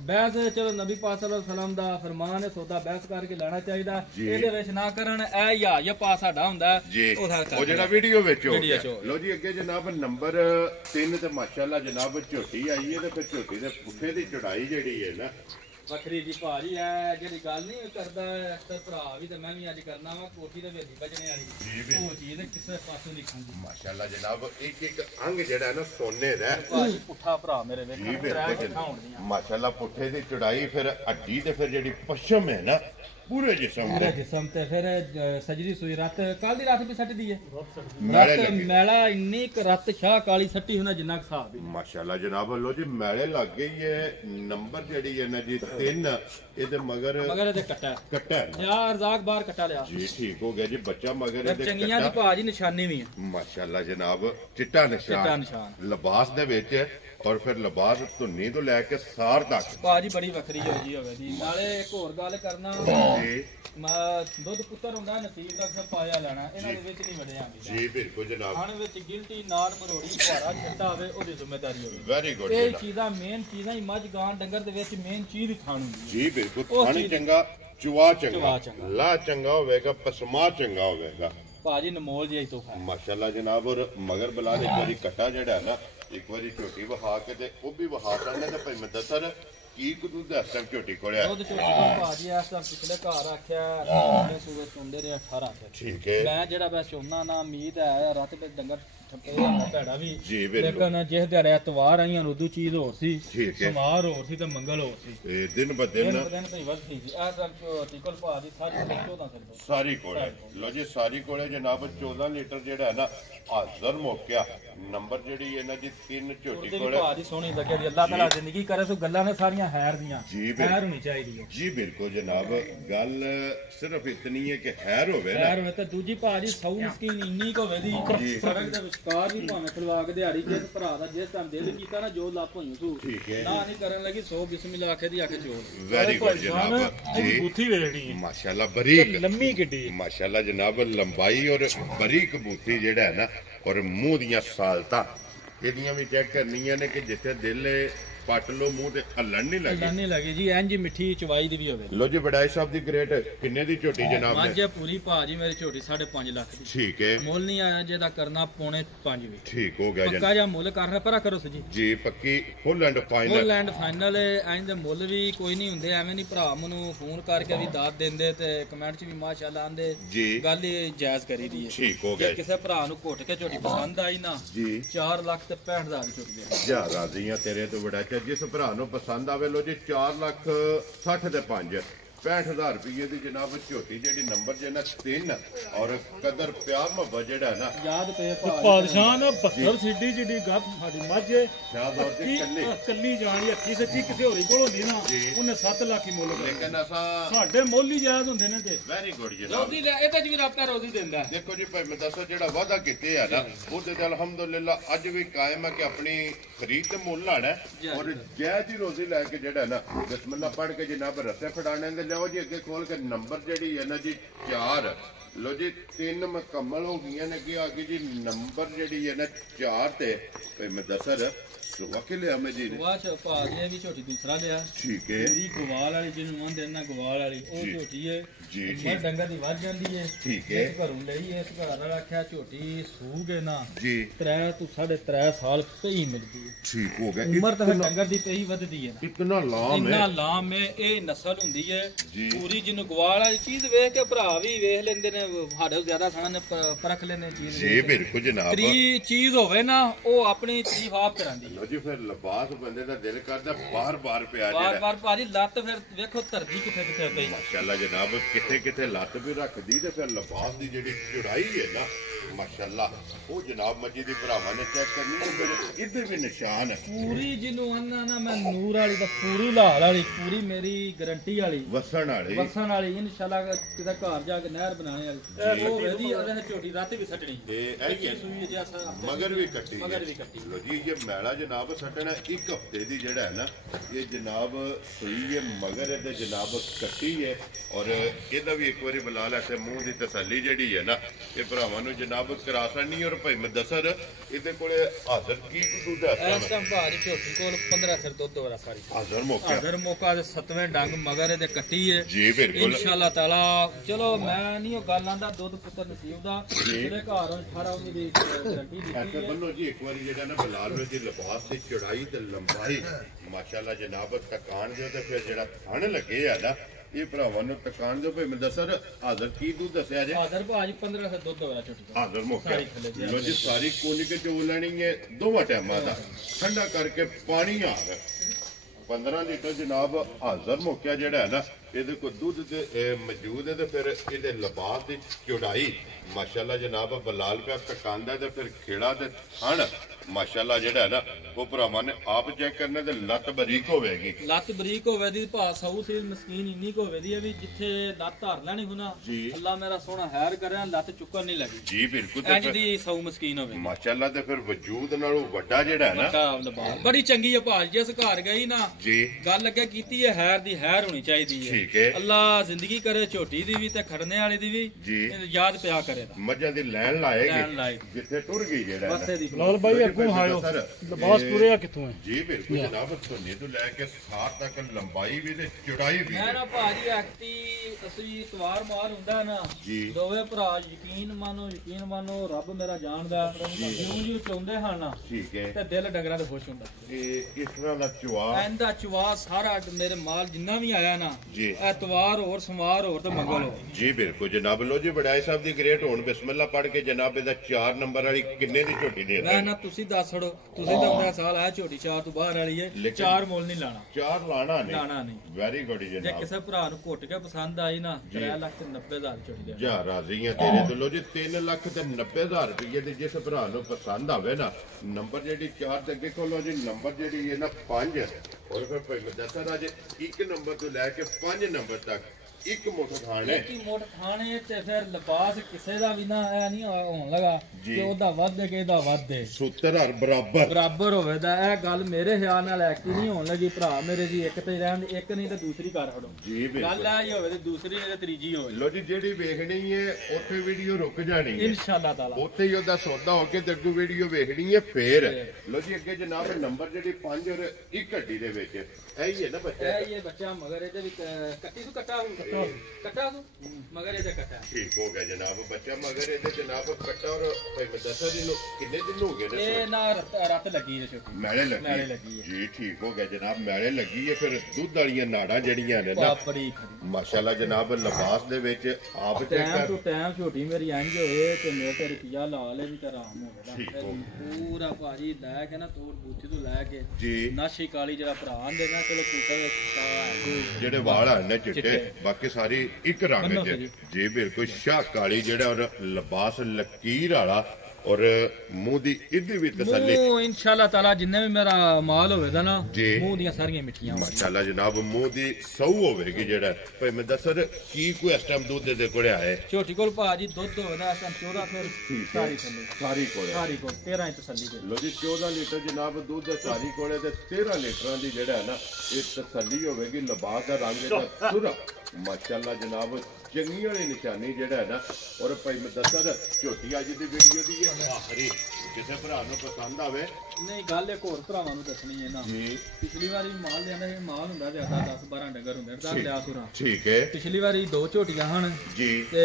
ਬਹਿਸ ਚਲੋ ਨਬੀ ਪਾਕ ਸੱਲੱਲਾਹੁ ਅਲੈਹਿ ਵਸੱਲਮ ਦਾ ਫਰਮਾਨ ਹੈ ਸੌਦਾ ਬਹਿਸ ਕਰਕੇ ਲੈਣਾ ਚਾਹੀਦਾ ਇਹਦੇ ਵਿੱਚ ਨਾ ਕਰਨ ਇਹ ਯਾ ਪਾ ਸਾਡਾ ਹੁੰਦਾ ਉਹ ਜਿਹੜਾ ਵੀਡੀਓ ਵਿੱਚ ਹੋ ਗਿਆ। ਲੋ ਜੀ ਅੱਗੇ ਜਨਾਬ ਨੰਬਰ 3 ਤੇ ਮਾਸ਼ਾਅੱਲਾ ਜਨਾਬ ਝੋਟੀ ਆਈ ਹੈ ਤੇ ਫਿਰ ਝੋਟੀ ਦੇ ਪੁੱਠੇ ਦੀ ਚੜਾਈ ਜਿਹੜੀ ਹੈ ਨਾ ਵੱਖਰੀ ਜੀ ਭਾਜੀ ਐ ਜਿਹੜੀ ਗੱਲ ਨਹੀਂ ਕਰਦਾ ਅਕਸਰ ਭਰਾ ਵੀ ਤੇ ਮੈਂ ਵੀ ਅੱਜ ਕਰਨਾ ਵਾ ਕੋਠੀ ਦੇ ਵਿੱਚ ਬਜਣੇ ਵਾਲੀ ਉਹ ਚੀਜ਼ ਕਿਸੇ ਪਾਸੋਂ ਨਹੀਂ ਖਾਂਦੀ ਮਾਸ਼ਾਅੱਲਾ ਜਨਾਬ ਇੱਕ ਅੰਗ ਜਿਹੜਾ ਨਾ ਸੋਨੇ ਦਾ ਭਾਜੀ ਪੁੱਠਾ ਭਰਾ ਮੇਰੇ ਵੇਖ ਮਾਸ਼ਾਅੱਲਾ ਪੁੱਠੇ ਦੀ ਚੜਾਈ ਫਿਰ ਹੱਡੀ ਤੇ ਫਿਰ ਜਿਹੜੀ ਪਸ਼ਮ ਹੈ ਨਾ ਪੂਰੇ ਜਿਸਮ ਤੇ ਫਿਰ ਸਜਦੀ ਸੂਈ ਰਾਤ ਕੱਲ ਦੀ ਰਾਤ ਵੀ ਸੱਟਦੀ ਹੈ ਮੈਲਾ ਇੰਨੀ ਕ ਰਾਤ ਸ਼ਾਹ ਕਾਲੀ ਸੱਟੀ ਹੋਣਾ ਜਿੰਨਾ ਕ ਹਿਸਾਬ ਹੈ ਮਾਸ਼ਾਅੱਲਾ ਜਨਾਬ। ਲੋ ਜੀ ਮੈਲੇ ਲੱਗ ਗਈ ਹੈ ਨੰਬਰ ਜਿਹੜੀ ਹੈ ਨਾ ਜੀ 3 ਇਹਦੇ ਮਗਰ ਇਹਦੇ ਕੱਟਾ ਯਾਰ ਰਜ਼ਾਕ ਬਾਹਰ ਕੱਟਾ ਲਿਆ ਜੀ ਠੀਕ ਹੋ ਗਿਆ ਜੀ ਬੱਚਾ ਮਗਰ ਇਹਦੇ ਚੰਗੀਆਂ ਦੀ ਭਾਜੀ ਨਿਸ਼ਾਨੀ ਵੀ ਹੈ ਮਾਸ਼ਾਅੱਲਾ ਜਨਾਬ ਚਿੱਟਾ ਨਿਸ਼ਾਨ ਲਿਬਾਸ ਦੇ ਵਿੱਚ ਔਰ ਫਿਰ ਲਿਬਾਸ ਧੁੰਨੀ ਤੋਂ ਲੈ ਕੇ ਸਾਰ ਤੱਕ ਭਾਜੀ ਬੜੀ ਵੱਖਰੀ ਹੋ ਜੀ ਹੋਵੇ ਜੀ। ਨਾਲੇ ਇੱਕ ਹੋਰ ਗੱਲ ਕਰਨਾ ਜੀ ਦੁੱਧ ਪੁੱਤਰ ਹੁੰਦਾ ਨਸੀਬ ਦਾ ਸਭ ਪਾਇਆ ਲੈਣਾ ਇਹਨਾਂ ਦੇ ਵਿੱਚ ਨਹੀਂ ਵੜਿਆ ਜੀ ਬਿਲਕੁਲ ਜਨਾਬ। ਖਾਣ ਵਿੱਚ ਗਿਲਟੀ ਨਾੜ ਮਰੋੜੀ ਭਾਰਾ ਛੱਟਾ ਹੋਵੇ ਉਹਦੀ ਜ਼ਿੰਮੇਵਾਰੀ ਹੋਵੇ ਵੈਰੀ ਗੁੱਡ ਇਹ ਚੀਜ਼ਾਂ ਮੇਨ ਚੀਜ਼ਾਂ ਹੀ ਮੱਝ ਗਾਂ ਡੰਗਰ ਦੇ ਵਿੱਚ ਮੇਨ ਚੀਜ਼ ਹੀ ਖਾਣ ਹੁੰਦੀ ਜੀ ਬਿਲਕੁਲ ਖਾਣੀ ਚੰਗਾ ਚੁਆ ਚੰਗਾ ਲਾ ਚੰਗਾ ਹੋਵੇਗਾ ਪਸਮਾ ਚੰਗਾ ਹੋਵੇਗਾ ਭਾਜੀ ਨਮੋਲ ਜੀ ਤੋਹਫਾ ਮਾਸ਼ਾਅੱਲਾ ਜਨਾਬ। ਔਰ ਮਗਰ ਬਲਾ ਦੇ ਵਾਰੀ ਕੱਟਾ ਜਿਹੜਾ ਨਾ ਇੱਕ ਵਾਰੀ ਝੋਟੀ ਵਹਾ ਕੇ ਤੇ ਉਹ ਵੀ ਵਹਾ ਕਰਨਾ ਤੇ ਭਾਈ ਮੈਂ ਦੱਸਰ ਕੀ ਕੁਝ ਦੱਸ ਟਾਈਮ ਝੋਟੀ ਕੋਲਿਆ ਉਹ ਝੋਟੀ ਕੋਲ ਭਾਜੀ ਇਸ ਟਾਈਮ ਪਿਛਲੇ ਘਰ ਆਖਿਆ ਸੂਬੇ ਸੁੰਦੇ ਨੇ 18 ਠੀਕ ਹੈ ਮੈਂ ਜਿਹੜਾ ਬਸ ਚੋਨਾ ਨਾ ਉਮੀਦ ਹੈ ਰਾਤ ਤੇ ਡੰਗਰ ਭੈੜਾ ਵੀ ਜੀ ਲੇਕਿਨ ਜਿਸ ਦਿਹਾੜੇ ਐਤਵਾਰ ਆਈਆਂ ਉਦੋਂ ਚੀਜ਼ ਹੋਰ ਸੀ ਸਮਾਰ ਹੋਰ ਸੀ ਤੇ ਮੰਗਲ ਹੋਰ ਸੀ ਦਿਨ ਬ ਦਿਨ ਭਈ ਵਧਦੀ ਸੀ ਇਹ ਗੱਲ ਟਿਕਲ ਭਾਜੀ ਸਾਰੀ ਕੋਲੇ ਲੋ ਜੀ ਸਾਰੀ ਕੋਲੇ ਜਨਾਬ 14 ਲੀਟਰ ਜਿਹੜਾ ਨਾ ਹਾਜ਼ਰ ਮੌਕਿਆ ਨੰਬਰ ਜਿਹੜੀ ਇਹਨਾਂ ਦੀ 3 ਝੋਟੀ ਕੋਲੇ ਭਾਜੀ ਸੋਹਣੀ ਲੱਗੇ ਦੀ ਅੱਲਾਹ ਤਾਲਾ ਜ਼ਿੰਦਗੀ ਕਰੇ ਸੋ ਗੱਲਾਂ ਨੇ ਸਾਰੀਆਂ ਹੈਰ ਦੀਆਂ ਹੈਰ ਹੋਣੀ ਚਾਹੀਦੀ ਹੈ ਜੀ ਬਿਲਕੁਲ ਜਨਾਬ। ਗੱਲ ਸਿਰਫ ਇਤਨੀ ਹੈ ਕਿ ਹੈਰ ਹੋਵੇ ਨਾ ਹੈਰ ਹੋਵੇ ਤੇ ਦੂਜੀ ਭਾਜੀ ਸੌ ਸਕੀਨ ਇੰਨੀ ਕੁ ਹੋਵੇ ਦੀ ਸੜਕ ਦੇ ਵਿਚਕਾਰ ਵੀ ਭਾਵੇਂ ਖਲਵਾ ਕੇ ਦਿਹਾੜੀ ਜਿਸ ਭਰਾ ਦਾ ਜਿਸ ਟਾਈਮ ਦਿਲ ਕੀਤਾ ਨਾ ਜੋ ਲੱਭ ਹੋਈ ਸੂ ਨਾ ਨਹੀਂ ਕਰਨ ਲੱਗੀ 100 ਬਿਸਮਿਲ੍ਲਾ ਆਖੇ ਦੀ ਆਖੇ ਚੋਰ ਵੈਰੀ ਗੁੱਡ ਜਨਾਬ ਜੀ ਬੂਥੀ ਵੇਖਣੀ ਮਾਸ਼ਾਅੱਲਾ ਬਰੀਕ ਲੰਮੀ ਕਿੱਡੀ ਮਾਸ਼ਾਅੱਲਾ ਜਨਾਬ ਲੰਬਾਈ ਔਰ ਬਰੀਕ ਬੂਥੀ ਜਿਹੜਾ ਹੈ ਨਾ ਔਰ ਮੂੰਹ ਦੀਆਂ ਸਾਲਤਾਂ ਇਹਦੀਆਂ ਵੀ ਚੈੱਕ ਕਰਨੀਆਂ ਨੇ ਕਿ ਜਿੱਥੇ ਦਿਲ ਪੱਟ ਲੋ ਮੂੰਹ ਤੇ ਹੱਲਣ ਨਹੀਂ ਲੱਗੀ ਜੀ ਇੰਜ ਮਿੱਠੀ ਚਵਾਈ ਦੀ ਵੀ ਹੋਵੇ। ਲੋ ਜੀ ਬੜਾਈ ਸਾਹਿਬ ਦੀ ਗ੍ਰੇਟ ਕਿੰਨੇ ਦੀ ਝੋਟੀ ਜਨਾਬ ਨੇ ਮੱਝ ਪੂਰੀ ਭਾਜੀ ਮੇਰੀ ਝੋਟੀ 5.5 ਲੱਖ ਦੀ ਠੀਕ ਹੈ ਮੁੱਲ ਨਹੀਂ ਆਇਆ ਜਿਹਦਾ ਕਰਨਾ 4.5 ਵੀ ਠੀਕ ਹੋ ਗਿਆ ਜੀ ਪੱਕਾ ਜਾਂ ਮੁੱਲ ਕਰਨਾ ਪਰਾ ਕਰੋ ਜੀ ਪੱਕੀ ਫੁੱਲ ਐਂਡ ਫਾਈਨਲ ਇੰਜ ਦੇ ਮੁੱਲ ਵੀ ਕੋਈ ਨਹੀਂ ਹੁੰਦੇ ਐਵੇਂ ਨਹੀਂ ਭਰਾ ਮੈਨੂੰ ਫੋਨ ਕਰਕੇ ਵੀ ਦਾਤ ਦਿੰਦੇ ਤੇ ਕਮੈਂਟ 'ਚ ਵੀ ਮਾਸ਼ਾਅੱਲਾ ਆਂਦੇ ਗੱਲ ਹੀ ਜਾਇਜ਼ ਕਰੀ ਦੀ ਹੈ ਠੀਕ ਹੋ ਗਿਆ। ਕਿਸੇ ਭਰਾ ਨੂੰ ਘੁੱਟ ਕੇ ਝੋਟੀ ਪਸੰਦ ਆਈ ਨਾ 4 ਲੱਖ ਤੇ 65,000 ਦੀ ਝੋਟੀ ਦੇ ਜਾ ਰਾਜ਼ੀਆਂ ਤੇਰੇ ਤੋਂ ਬੜਾ ਜਿਸ ਭਰਾ ਨੂੰ ਪਸੰਦ ਆਵੇ ਲੋ ਜੀ 4,60,000 ਦੇ 5 65,000 ਰੁਪਏ ਦੀ ਜਨਾਬ ਝੋਟੀ ਜਿਹੜੀ ਨੰਬਰ ਜੇ ਨਾ 3 ਔਰ ਕਦਰ ਪਿਆਰ ਮੁਹੱਬਤ ਜਿਹੜਾ ਨਾ ਯਾਦ ਪਏ ਪਾਦਸ਼ਾਹ ਨੇ 72 ਸਿੱਡੀ ਜਿਹੜੀ ਗੱਪ ਸਾਡੀ ਮੱਝ ਸ਼ਾਹਦੌਰ ਦੀ ਕੱਲੀ ਜਾਣੀ ਅੱਖੀ ਸੱਚੀ ਕਿਸੇ ਹੋਰੀ ਕੋਲ ਹੁੰਦੀ ਨਾ ਉਹਨੇ 7 ਲੱਖ ਹੀ ਮੁੱਲ ਲੇਕਿਨ ਅਸਾਂ ਸਾਡੇ ਮੁੱਲ ਹੀ ਜਾਇਜ਼ ਹੁੰਦੇ ਨੇ ਤੇ ਵੈਰੀ ਗੁੱਡ ਜਨਾਬ ਰੋਜ਼ੀ ਲੈ ਇਹ ਤਾਂ ਜੀ ਰੱਬ ਰੋਜ਼ੀ ਦਿੰਦਾ ਦੇਖੋ ਜੀ ਭਾਈ ਮੈਂ ਦੱਸੋ ਜਿਹੜਾ ਵਾਅਦਾ ਕੀਤੇ ਆ ਨਾ ਉਹਦੇ ਤੇ ਅਲਹਮਦੁਲਿਲਾ ਅੱਜ ਵੀ ਕਾਇਮ ਹੈ ਕਿ ਆਪਣੀ ਖਰੀਦ ਤੇ ਮੁੱਲ ਲਾਣਾ ਔਰ ਜੈ ਦੀ ਰੋਜ਼ੀ ਲੈ ਕੇ ਜਿਹੜਾ ਨਾ ਬਿਸਮਿਲ੍ਲਾ ਪੜ੍ਹ ਕੇ ਜਨਾਬ ਰੱਸੇ ਫੜਾਣੇ ਦੇ ਲਓ ਜੀ ਅੱਗੇ ਖੋਲ ਕੇ ਨੰਬਰ ਜਿਹੜੀ ਹੈ ਨਾ ਜੀ 4 ਲੋ ਜੀ 3 ਮੁਕੰਮਲ ਹੋ ਗਈਆਂ ਨੇ ਕਿ ਆ ਗਈ ਜੀ ਨੰਬਰ ਜਿਹੜੀ ਹੈ ਨਾ 4 ਤੇ ਭਾਈ ਮੈਂ ਦੱਸਰ ਸੁਵਾ ਲਿਆ ਮੈਂ ਜੀ ਵਾਸ਼ ਭਾਜੀ ਵੀ ਝੋਟੀ ਦੂਸਰਾ ਲਿਆ ਠੀਕ ਹੈ ਜਿਹੜੀ ਗਵਾਲ ਵਾਲੀ ਜਿਹਨੂੰ ਆਂਦੇ ਨਾ ਗਵਾਲ ਵਾਲੀ ਉਹ ਝੋਟੀ ਹੈ ਜੀ ਮੈਂ ਡੰਗਰ ਦੀ ਵੱਧ ਜਾਂਦੀ ਹੈ ਠੀਕ ਹੈ ਘਰੋਂ ਲਈ ਇਸ ਘਰ ਵਾਲਾ ਆਖਿਆ ਝੋਟੀ ਸੂਗੇ ਨਾ ਜੀ 3 ਤੋਂ 3.5 ਸਾਲ ਪਈ ਮਿਲਦੀ ਹੈ ਠੀਕ ਹੋ ਗਿਆ ਉਮਰ ਤਾਂ ਡੰਗਰ ਦੀ ਪਈ ਵੱਧਦੀ ਹੈ ਇਤਨਾ ਲਾਮ ਹੈ ਇਹ ਨਸਲ ਹੁੰਦੀ ਹੈ ਪੂਰੀ ਜਿਹਨੂੰ ਗਵਾਲ ਵਾਲੀ ਚੀਜ਼ ਵੇਖ ਕੇ ਭਰਾ ਵੀ ਵੇਖ ਲੈਂਦੇ ਨੇ ਨੇ ਸਾਡੇ ਜ਼ਿਆਦਾ ਸਾਣਾ ਨੇ ਪਰਖ ਲੈਨੇ ਚੀਜ਼ ਜੀ ਬਿਲਕੁਲ ਜਨਾਬ ਤਰੀ ਚੀਜ਼ ਹੋਵੇ ਨਾ ਉਹ ਆਪਣੀ ਤਾਰੀਫ ਆਪ ਕਰਾਂਦੀ ਲੋ ਜੀ ਫਿਰ ਲਿਬਾਸ ਬੰਦੇ ਦਾ ਦਿਲ ਕਰਦਾ ਬਾਰ-ਬਾਰ ਪਿਆ ਬਾਰ-ਬਾਰ ਭਾਜੀ ਲੱਤ ਫਿਰ ਵੇਖੋ ਧਰਦੀ ਕਿੱਥੇ ਪਈ ਮਾਸ਼ਾਅੱਲਾ ਜਨਾਬ ਕਿੱਥੇ ਲੱਤ ਵੀ ਰੱਖਦੀ ਤੇ ਫਿਰ ਲਿਬਾਸ ਦੀ ਜਿਹੜੀ ਚੜਾਈ ਹੈ ਨਾ ਮਾਸ਼ਾਅੱਲਾ ਉਹ ਜਨਾਬ ਮੱਜੀ ਦੀ ਭਰਾਵਾਂ ਨੇ ਚੈੱਕ ਕਰਨੀ ਤੇ ਮੇਰੇ ਇੱਧਰ ਵੀ ਨਿਸ਼ਾਨ ਹੈ ਪੂਰੀ ਜਿਹਨੂੰ ਆਨਾ ਨਾ ਮੈਂ ਨੂਰ ਵਾਲੀ ਦਾ ਪੂਰੀ ਲਾਲ ਵਾਲੀ ਪੂਰੀ ਮੇਰੀ ਗਾਰੰਟੀ ਵਾਲੀ ਵਸਣ ਵਾਲੀ ਇਨਸ਼ਾਅੱਲਾ ਕਿਤੇ ਘਰ ਜਾ ਕੇ ਨਹਿਰ ਬਣਾਣੇ ਵਾਲੀ ਉਹ ਵਧੀ ਉਹਦੇ ਝੋਟੀ ਰਾਤ ਵੀ ਸੱਟਣੀ ਤੇ ਇਹ ਸੂਈ ਜਿਹਾ ਮਗਰ ਵੀ ਕੱਟੀ ਲੋ ਜੀ ਇਹ ਮੈਲਾ ਜਨਾਬ ਸੱਟਣਾ ਇੱਕ ਹਫਤੇ ਦੀ ਜਿਹੜਾ ਹੈ ਨਾ ਇਹ ਜਨਾਬ ਸੂਈ ਹੈ ਮਗਰ ਇਹਦੇ ਜਨਾਬ ਕੱਟੀ ਹੈ ਔਰ ਇਹਦਾ ਵੀ ਇੱਕ ਵਾਰੀ ਬਲਾਲ ਐਸੇ ਮੂੰਹ ਦੀ ਤਸੱਲੀ ਜਿਹੜੀ ਹੈ ਨਾ ਇਹ ਭਰਾਵਾਂ ਨੂੰ ਜਨਾਬ ਕਰਾ ਸਕਣੀ ਔਰ ਭਾਈ ਮੁਦੱਸਰ ਇਹਦੇ ਕੋਲੇ ਹਾਜ਼ਰ ਕੀ ਦੁੱਧ ਹੈ ਇਸ ਟਾਈਮ ਭਾਜੀ ਝੋਟੀ ਕੋਲ 15 ਸਿਰ ਦੁੱਧ ਵਾਲਾ ਸਾਰੀ ਹਾਜ਼ਰ ਮੌਕਾ ਦੇ 7ਵੇਂ ਡੰਗ ਮਗਰ ਇਹਦੇ ਕੱਟੀ ਹੈ ਜੀ ਬਿਲਕੁਲ ਇਨਸ਼ਾਅੱਲਾ ਤਾਲਾ ਚਲੋ ਮੈਂ ਨਹੀਂ ਉਹ ਗੱਲ ਆਂਦਾ ਦੁੱਧ ਪੁੱਤਰ ਨਸੀਬ ਦਾ ਜਿਹੜੇ ਘਰ 18 19 ਦੀ ਗਾਰੰਟੀ ਦਿੱਤੀ ਹੈ ਬੰਨੋ ਜੀ ਇੱਕ ਵਾਰੀ ਜਿਹੜਾ ਨਾ ਬਲਾਲ ਵਿੱਚ ਦੀ ਲਿਬਾਸ ਦੀ ਚੌੜਾਈ ਤੇ ਲੰਬਾਈ ਮਾਸ਼ਾਅੱਲਾ ਜਨਾਬ ਤਕਾਨ ਦੇ ਤੇ ਫਿਰ ਜਿਹੜਾ ਥਣ ਲੱਗੇ ਆ ਨਾ ਇਹ ਭਰਾਵਾਂ ਨੂੰ ਤਕਾਨ ਦੇ ਭਾਈ ਮੁਦੱਸਰ ਹਾਜ਼ਰ ਕੀ ਦੁੱਧ ਦੱਸਿਆ ਜੇ ਹਾਜ਼ਰ ਭਾਜੀ 15 ਸਿਰ ਦੁੱਧ ਵਾਲਾ ਝੋਟੀ ਹਾਜ਼ਰ ਮੌਕਾ ਲੋ ਜੀ ਸਾਰੀ ਕੋਨੀ ਕੇ ਚੋ ਲੈਣੀ ਹੈ ਦੋਵਾਂ ਟਾਈਮਾਂ ਦਾ ਠੰਡਾ ਕਰਕੇ ਪਾਣੀ ਆ 15 ਲੀਟਰ ਜਨਾਬ ਹਾਜ਼ਰ ਮੌਕਾ ਜਿਹੜਾ ਹੈ ਨਾ ਇਹਦੇ ਕੋਲ ਦੁੱਧ ਤੇ ਮੌਜੂਦ ਹੈ ਤੇ ਫਿਰ ਇਹਦੇ ਲਿਬਾਸ ਦੀ ਚੌੜਾਈ ਮਾਸ਼ਾਅੱਲਾ ਜਨਾਬ ਬਲਾਲ ਪਿਆ ਤਕਾਂਦਾ ਤੇ ਫਿਰ ਖੇੜਾ ਤੇ ਥਣ ਮਾਸ਼ਾਅੱਲਾ ਜਿਹੜਾ ਹੈ ਨਾ ਉਹ ਭਰਾਵਾਂ ਨੇ ਆਪ ਚੈੱਕ ਕਰਨਾ ਤੇ ਲੱਤ ਬਰੀਕ ਹੋਵੇਗੀ ਲੱਤ ਬਰੀਕ ਹੋਵੇ ਦੀ ਭਾ ਸੌ ਸੀਲ ਮਸਕੀਨ ਇੰਨੀ ਕੋ ਹੋਵੇ ਦੀ ਵੀ ਜਿੱਥੇ ਲੱਤ ਧਰ ਲੈਣੀ ਹੁਣਾ ਅੱਲਾ ਮੇਰਾ ਸੋਹਣਾ ਹੈਰ ਕਰਿਆ ਲੱਤ ਚੁੱਕਣ ਨਹੀਂ ਲੱਗੀ ਜੀ ਬਿਲਕੁਲ ਇੰਜ ਦੀ ਸੌ ਮਸਕੀਨ ਹੋਵੇ ਮਾਸ਼ਾਅੱਲਾ ਤੇ ਫਿਰ ਵਜੂਦ ਨਾਲੋਂ ਵੱਡਾ ਜਿਹੜਾ ਹੈ ਨਾ ਬੜੀ ਚੰਗੀ ਹੈ ਭਾਜ ਜਿਸ ਘਰ ਗਈ ਨਾ ਜੀ ਗੱਲ ਅੱਗੇ ਕੀਤੀ ਹੈ ਹੈਰ ਦੀ ਹੈਰ ਹੋਣੀ ਚਾਹੀਦੀ ਹੈ ਠੀਕ ਹੈ ਅੱਲਾ ਜ਼ਿੰਦਗੀ ਕਰੇ ਝੋਟੀ ਦੀ ਵੀ ਤੇ ਖੜਨੇ ਵਾਲੀ ਦੀ ਵੀ ਯਾਦ ਪਿਆ ਕਰੇ ਮੱਝਾਂ ਦੀ ਲੈਣ ਲਾਏਗੀ ਜਿੱਥੇ ਟੁਰ ਗਈ ਜਿਹੜਾ ਬਸੇ ਦੀ ਲਾਲ ਬਾਈ ਅੱਗੋਂ ਆਇਓ ਲਿਬਾਸ ਪੂਰੇ ਆ ਕਿੱਥੋਂ ਹੈ ਜੀ ਬਿਲਕੁਲ ਜਨਾਬ ਧੋਨੇ ਤੋਂ ਲੈ ਕੇ ਸਾਰ ਤੱਕ ਲੰਬਾਈ ਵੀ ਤੇ ਚੌੜਾਈ ਵੀ ਮੈਂ ਨਾ ਭਾਜੀ ਐਕਟੀ ਅਸੀਂ ਤਵਾਰ ਮਾਰ ਹੁੰਦਾ ਨਾ ਦੋਵੇਂ ਭਰਾ ਯਕੀਨ ਮੰਨੋ ਰੱਬ ਮੇਰਾ ਜਾਣਦਾ ਜਿਉਂ ਚਾਹੁੰਦੇ ਹਨ ਠੀਕ ਹੈ ਤੇ ਦਿਲ ਡੰਗਰਾਂ ਦੇ ਖੁਸ਼ ਹੁੰਦਾ ਇਹ ਇਸ ਤਰ੍ਹਾਂ ਦਾ ਚਵਾ ਇਹਦਾ ਚਵਾ ਸਾਰਾ ਮੇਰੇ ਮਾਲ ਜਿੰਨਾ ਵੀ ਆਇਆ ਨਾ ਇਹ ਤਵਾਰ ਹੋਰ ਸਮਾਰ ਹੋਰ ਤੇ ਮੰਗਲ ਹੋ ਜੀ ਬਿਲਕੁਲ ਜਨਾਬ ਲੋ ਜੀ ਵਡਾਈ ਸਾਹਿਬ ਦੀ ਗ੍ਰੇਟ ਹੋਣ ਬਿਸਮਿਲ੍ਲਾ ਪੜ੍ਹ ਕੇ ਜਨਾਬ ਇਹਦਾ 4 ਨੰਬਰ ਵਾਲੀ ਕਿੰਨੇ ਦੀ ਝੋਟੀ ਦੇ ਮੈਂ ਨਾ ਤੁਸੀਂ ਦੱਸ ਛੜੋ ਤੁਸੀਂ ਤਾਂ ਉਹਦਾ ਸਾਲ ਆਇਆ ਝੋਟੀ 4 ਤੋਂ ਬਾਹਰ ਵਾਲੀ ਹੈ 4 ਮੁੱਲ ਨਹੀਂ ਲਾਣਾ 4 ਲਾਣਾ ਨਹੀਂ ਵੈਰੀ ਗੁੱਡ ਜਨਾਬ ਜੇ ਕਿਸੇ ਭਰਾ ਨੂੰ ਘੁੱਟ ਕੇ ਪਸੰਦ ਆਈ ਨਾ 3,90,000 ਝੋਟੀ ਦੇ ਜਾ ਰਾਜ਼ੀ ਆ ਤੇਰੇ ਤੋਂ ਲੋ ਜੀ 3,90,000 ਰੁਪਏ ਦੇ ਜਿਸ ਭਰਾ ਨੂੰ ਪਸੰਦ ਆਵੇ ਨਾ ਨੰਬਰ ਜਿਹੜੀ 4 ਤੇ ਅੱਗੇ ਕੋਲੋਂ ਜੀ ਨੰਬਰ ਜਿਹੜੀ ਹੈ ਨਾ 5 ਔਰ ਫਿਰ ਭਾਈ ਮੁਦੱਸਰ ਅੱਜ 1 ਨੰਬਰ ਤੋਂ ਲੈ ਕੇ 5 ਨੰਬਰ ਤੱਕ ਇੱਕ ਮੋਟਰ ਖਾਣੇ ਇੱਕ ਮੋਟਰ ਖਾਣੇ ਤੇ ਫਿਰ ਲਿਬਾਸ ਕਿਸੇ ਦਾ ਵੀ ਨਾ ਇਹ ਨਹੀਂ ਹੋਣ ਲਗਾ ਕਿ ਉਹਦਾ ਵੱਧ ਕੇ ਇਹਦਾ ਵੱਧ ਸੂਤਰ ਹਰ ਬਰਾਬਰ ਹੋਵੇ ਦਾ ਇਹ ਗੱਲ ਮੇਰੇ ਖਿਆਲ ਨਾਲ ਐਕਟੀ ਨਹੀਂ ਹੋਣ ਲੱਗੀ ਭਰਾ ਮੇਰੇ ਜੀ ਇੱਕ ਤੇ ਰਹਿਣ ਇੱਕ ਨਹੀਂ ਤੇ ਦੂਸਰੀ ਕਰ ਖੜੋ ਜੀ ਬਿਲਕੁਲ ਗੱਲ ਇਹ ਹੋਵੇ ਤੇ ਦੂਸਰੀ ਨਹੀਂ ਤੇ ਤੀਜੀ ਹੋਵੇ ਲੋ ਜੀ ਜਿਹੜੀ ਵੇਖਣੀ ਹੈ ਉੱਥੇ ਵੀਡੀਓ ਰੁਕ ਜਾਣੀ ਹੈ ਇਨਸ਼ਾਅੱਲਾ ਤਾਲਾ ਉੱਥੇ ਹੀ ਉਹਦਾ ਸੌਦਾ ਹੋ ਕੇ ਤੇ ਅੱਗੋਂ ਵੀਡੀਓ ਵੇਖਣੀ ਹੈ ਫੇਰ ਲੋ ਜੀ ਅੱਗੇ ਜਨਾਬ ਨੰਬਰ ਜਿਹੜੀ 5 ਔਰ 1 ਘੱਟੀ ਦੇ ਵਿੱਚ ਇਹੀ ਹੈ ਨਾ ਬੱਚਾ ਇਹ ਬੱਚਾ ਮਗਰ ਇਹਦੇ ਵੀ ਕੱਟੀ ਤੋਂ ਕੱਟਾ ਤੂੰ ਮਗਰ ਇਹਦੇ ਕੱਟਾ ਠੀਕ ਹੋ ਗਿਆ ਜਨਾਬ ਬੱਚਾ ਮਗਰ ਇਹਦੇ ਜਨਾਬ ਕੱਟਾ ਔਰ ਭਾਈ ਮੁਦੱਸਰ ਜੀ ਨੂੰ ਕਿੰਨੇ ਦਿਨ ਹੋ ਗਏ ਨੇ ਇਹ ਨਾ ਰੱਤ ਲੱਗੀ ਹੈ ਛੋਟੀ ਮੈਲੇ ਲੱਗੀ ਜੀ ਠੀਕ ਹੋ ਗਿਆ ਜਨਾਬ ਮੈਲੇ ਲੱਗੀ ਹੈ ਫਿਰ ਦੁੱਧ ਵਾਲੀਆਂ ਨਾੜਾਂ ਜਿਹੜੀਆਂ ਨੇ ਨਾ ਮਾਸ਼ਾਅੱਲਾ ਜਨਾਬ ਲਿਬਾਸ ਦੇ ਵਿੱਚ ਆਪ ਟਾਈਮ ਛੋਟੀ ਮੇਰੀ ਇੰਜ ਹੋਏ ਤੇ ਮੇਰੇ ਤੇ ਰੁਪਿਆ ਲਾ ਲੈ ਵੀ ਤੇ ਆਰਾਮ ਹੋਵੇਗਾ ਪੂਰਾ ਭਾਜੀ ਲੈ ਕੇ ਨਾ ਤੋੜ ਬੂਥੀ ਤੋਂ ਲੈ ਕੇ ਜੀ ਨਾਸ਼ੀ ਕਾਲੀ ਜਿਹੜਾ ਭਰਾ ਆਂਦੇ ਨਾ ਚਲੋ ਕੂਟਾ ਜਿਹੜੇ ਵਾਲ ਹਨ ਨੇ ਚਿੱਟੇ ਬਾਕੀ ਸਾਰੀ ਇੱਕ ਰੰਗ ਜੀ ਬਿਲਕੁਲ ਸ਼ਾਹ ਕਾਲੀ ਜਿਹੜਾ ਔਰ ਲਿਬਾਸ ਲਕੀਰ ਵਾਲਾ ਔਰ ਮੂੰਹ ਦੀ ਇੱਦੀ ਵੀ ਤਸੱਲੀ ਮੂੰਹ ਇਨਸ਼ਾਅੱਲਾ ਤਾਲਾ ਜਿੰਨੇ ਵੀ ਮੇਰਾ ਮਾਲ ਹੋਵੇਗਾ ਨਾ ਮੂੰਹ ਦੀਆਂ ਸਾਰੀਆਂ ਮਿੱਠੀਆਂ ਮਾਸ਼ਾਅੱਲਾ ਜਨਾਬ ਮੂੰਹ ਦੀ ਸੌ ਹੋਵੇਗੀ ਜਿਹੜਾ ਭਾਈ ਮੈਂ ਦੱਸਰ ਕੀ ਕੋਈ ਇਸ ਟਾਈਮ ਦੁੱਧ ਦੇ ਕੋਲੇ ਆਏ ਛੋਟੀ ਕੋਲ ਭਾਜੀ ਦੁੱਧ ਹੋਵੇਗਾ ਇਸ ਟਾਈਮ 14 ਫਿਰ ਸਾਰੀ ਕੋਲ 13 ਇੰਚ ਤਸੱਲੀ ਦੇ ਲੋ ਜੀ 14 ਲੀਟਰ ਜਨਾਬ ਦੁੱਧ ਸਾਰੀ ਕੋਲੇ ਤੇ 13 ਲੀਟਰਾਂ ਦੀ ਜਿਹੜਾ ਹੈ ਨਾ ਇਹ ਤਸੱਲੀ ਹੋਵੇਗੀ ਲਿਬਾਸ ਦਾ ਰੰਗ ਦਾ ਸੁਰਾ ਮਾਸ਼ਾਅੱਲਾ ਜਨਾਬ ਚੰਗੀ ਵਾਲੀ ਨਿਸ਼ਾਨੀ ਜਿਹੜਾ ਹੈ ਨਾ ਔਰ ਭਾਈ ਮੁਦੱਸਰ ਝੋਟੀ ਅੱਜ ਦੀ ਵੀਡੀਓ ਦੀ ਆਖਰੀ ਕਿਸੇ ਭਰਾ ਨੂੰ ਪਸੰਦ ਆਵੇ ਨਹੀਂ ਗੱਲ ਇੱਕ ਹੋਰ ਭਰਾਵਾਂ ਨੂੰ ਦੱਸਣੀ ਹੈ ਨਾ ਜੀ ਪਿਛਲੀ ਵਾਰੀ ਮਾਲ ਲਿਆਂਦਾ ਸੀ ਮਾਲ ਹੁੰਦਾ ਜ਼ਿਆਦਾ 10-12 ਡੰਗਰ ਹੁੰਦੇ ਨੇ ਲਿਆ ਸੁਰਾ ਠੀਕ ਹੈ ਪਿਛਲੀ ਵਾਰੀ 2 ਝੋਟੀਆਂ ਹਨ ਜੀ ਤੇ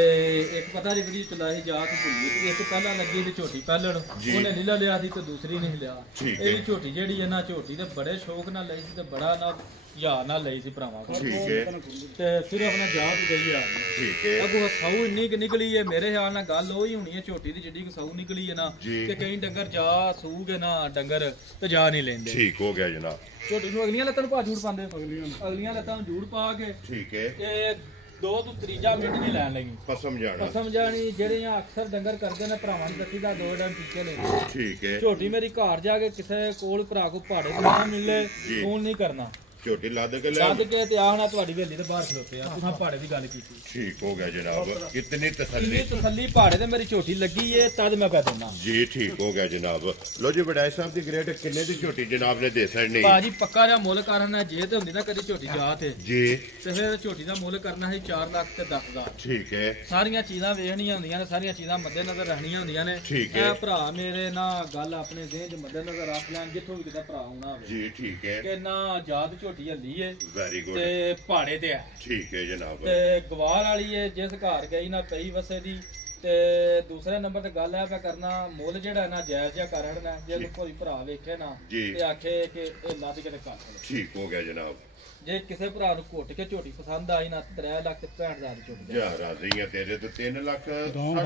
ਇੱਕ ਪਤਾ ਨਹੀਂ ਵੀ ਚਲਾਈ ਜਾ ਕੇ ਭੁੱਲੀ ਸੀ ਇੱਕ ਪਹਿਲਾਂ ਲੱਗੀ ਤੇ ਝੋਟੀ ਪਹਿਲਣ ਉਹਨੇ ਨੀਲਾ ਲਿਆ ਸੀ ਤੇ ਦੂਸਰੀ ਨਹੀਂ ਲਿਆ ਇਹ ਝੋਟੀ ਜਿਹੜੀ ਹੈ ਨਾ ਝੋਟੀ ਤੇ ਬੜੇ ਸ਼ੌਕ ਨਾਲ ਲਈ ਸੀ ਤੇ ਬੜਾ ਨਾ ਯਾਰ ਨਾਲ ਲਈ ਸੀ ਭਰਾਵਾਂ ਕੋਲ ਠੀਕ ਹੈ ਤੇ ਸਿਰਫ ਆਪਣਾ ਜਾਤ ਗਈ ਆ ਠੀਕ ਹੈ ਅਗੋ ਸਾਊ ਇੰਨੀ ਕਿ ਨਿਕਲੀ ਹੈ ਮੇਰੇ ਖਿਆਲ ਨਾਲ ਗੱਲ ਉਹ ਹੀ ਹੋਣੀ ਹੈ ਝੋਟੀ ਦੀ ਜਿੱਡੀ ਕਿ ਸਾਊ ਨਿਕਲੀ ਹੈ ਨਾ ਕਿ ਕਈ ਡੰਗਰ ਜਾ ਸੂਗੇ ਨਾ ਡੰਗਰ ਤੇ ਜਾ ਨਹੀਂ ਲੈਂਦੇ ਠੀਕ ਹੋ ਗਿਆ ਜਨਾਬ ਝੋਟੀ ਨੂੰ ਅਗਲੀਆਂ ਲੱਤਾਂ ਨੂੰ ਪਾ ਜੂੜ ਪਾਉਂਦੇ ਅਗਲੀਆਂ ਲੱਤਾਂ ਨੂੰ ਜੂੜ ਪਾ ਕੇ ਠੀਕ ਹੈ ਤੇ 2 ਤੋਂ 3 ਮਿੰਟ ਨਹੀਂ ਲੈਣ ਲੱਗੀ ਪਸਮ ਜਾਣੀ ਜਿਹੜੀਆਂ ਅਕਸਰ ਡੰਗਰ ਕਰਦੇ ਨੇ ਭਰਾਵਾਂ ਨੂੰ ਦੱਸੀ ਦਾ 2 ਡੰਗ ਟੀਕੇ ਲੈਂਦੇ ਠੀਕ ਹੈ ਝੋਟੀ ਮੇਰੀ ਘਰ ਜਾ ਕੇ ਕਿਸੇ ਕੋਲ ਭਰਾ ਕੋ ਪਹਾੜੇ ਤੇ ਨਾ ਮਿਲੇ ਫੋਨ ਨਹੀਂ ਕਰਨਾ ਝੋਟੀ ਲੱਦ ਕੇ ਤੇ ਆਹਣਾ ਤੁਹਾਡੀ ਵੇਲੀ ਦੇ ਬਾਹਰ ਖਲੋਤੇ ਆ ਤੁਸੀਂ ਪਹਾੜੇ ਦੀ ਗੱਲ ਕੀਤੀ ਠੀਕ ਹੋ ਗਿਆ ਜਨਾਬ ਕਿਤਨੀ ਤਸੱਲੀ ਪਹਾੜੇ ਤੇ ਮੇਰੀ ਝੋਟੀ ਲੱਗੀ ਏ ਤਦ ਮੈਂ ਕਹਿ ਦਿੰਦਾ ਜੀ ਠੀਕ ਹੋ ਗਿਆ ਜਨਾਬ ਲੋ ਜੀ ਵਡਾਈ ਸਾਹਿਬ ਦੀ ਗ੍ਰੇਡ ਕਿੰਨੇ ਦੀ ਝੋਟੀ ਜਨਾਬ ਨੇ ਦੇ ਸਕਣੀ ਬਾਜੀ ਪੱਕਾ ਜਾਂ ਮੁੱਲ ਕਰਨਾ ਜੇ ਤੇ ਹੁੰਦੀ ਨਾ ਕਦੀ ਝੋਟੀ ਜਾ ਤੇ ਜੀ ਤੇ ਫਿਰ ਝੋਟੀ ਦਾ ਮੁੱਲ ਕਰਨਾ ਹੈ 4 ਲੱਖ ਤੇ 10,000 ਠੀਕ ਹੈ ਸਾਰੀਆਂ ਚੀਜ਼ਾਂ ਵੇਖਣੀਆਂ ਹੁੰਦੀਆਂ ਨੇ ਸਾਰੀਆਂ ਚੀਜ਼ਾਂ ਮੱਦੇ ਨਜ਼ਰ ਰੱਖਣੀਆਂ ਹੁੰਦੀਆਂ ਨੇ ਇਹ ਭਰਾ ਮੇਰੇ ਨਾ ਗੱਲ ਆਪਣੇ ਜ਼ਿਹਨ 'ਚ ਮੱਦੇ ਨਜ਼ਰ ਰੱਖ ਲੈਣ ਜਿੱਥੋਂ ਵੀ ਕਿਤੇ ਭਰਾ ਆਉਣਾ ਹੋਵੇ ਜੀ ਠੀਕ ਹੈ ਕਿ ਨਾ ਆਜ਼ਾਦ ਝੋਟੀ ਹੱਲੀ ਏ ਵੈਰੀ ਗੁੱਡ ਤੇ ਪਹਾੜੇ ਤੇ ਆ ਠੀਕ ਹੈ ਜਨਾਬ ਤੇ ਗਵਾਰ ਵਾਲੀ ਏ ਜਿਸ ਘਰ ਗਈ ਨਾ ਪਈ ਵਸੇ ਦੀ ਤੇ ਦੂਸਰੇ ਨੰਬਰ ਤੇ ਗੱਲ ਹੈ ਮੈਂ ਕਰਨਾ ਮੁੱਲ ਜਿਹੜਾ ਨਾ ਜਾਇਜ਼ ਜਿਹਾ ਕਰ ਹੜਨਾ ਜੇ ਕੋਈ ਭਰਾ ਵੇਖੇ ਨਾ ਤੇ ਆਖੇ ਕਿ ਇਹ ਲੱਦ ਕੇ ਤੇ ਕਰ ਠੀਕ ਹੋ ਗਿਆ ਜਨਾਬ ਜੇ ਕਿਸੇ ਭਰਾ ਨੂੰ ਘੁੱਟ ਕੇ ਝੋਟੀ ਪਸੰਦ ਆਈ ਨਾ 3 ਲੱਖ ਤੇ 65,000 ਦੀ ਝੋਟੀ ਜਾ ਰਾਜ਼ੀ ਆ ਤੇਰੇ ਤੋਂ 3 ਲੱਖ 60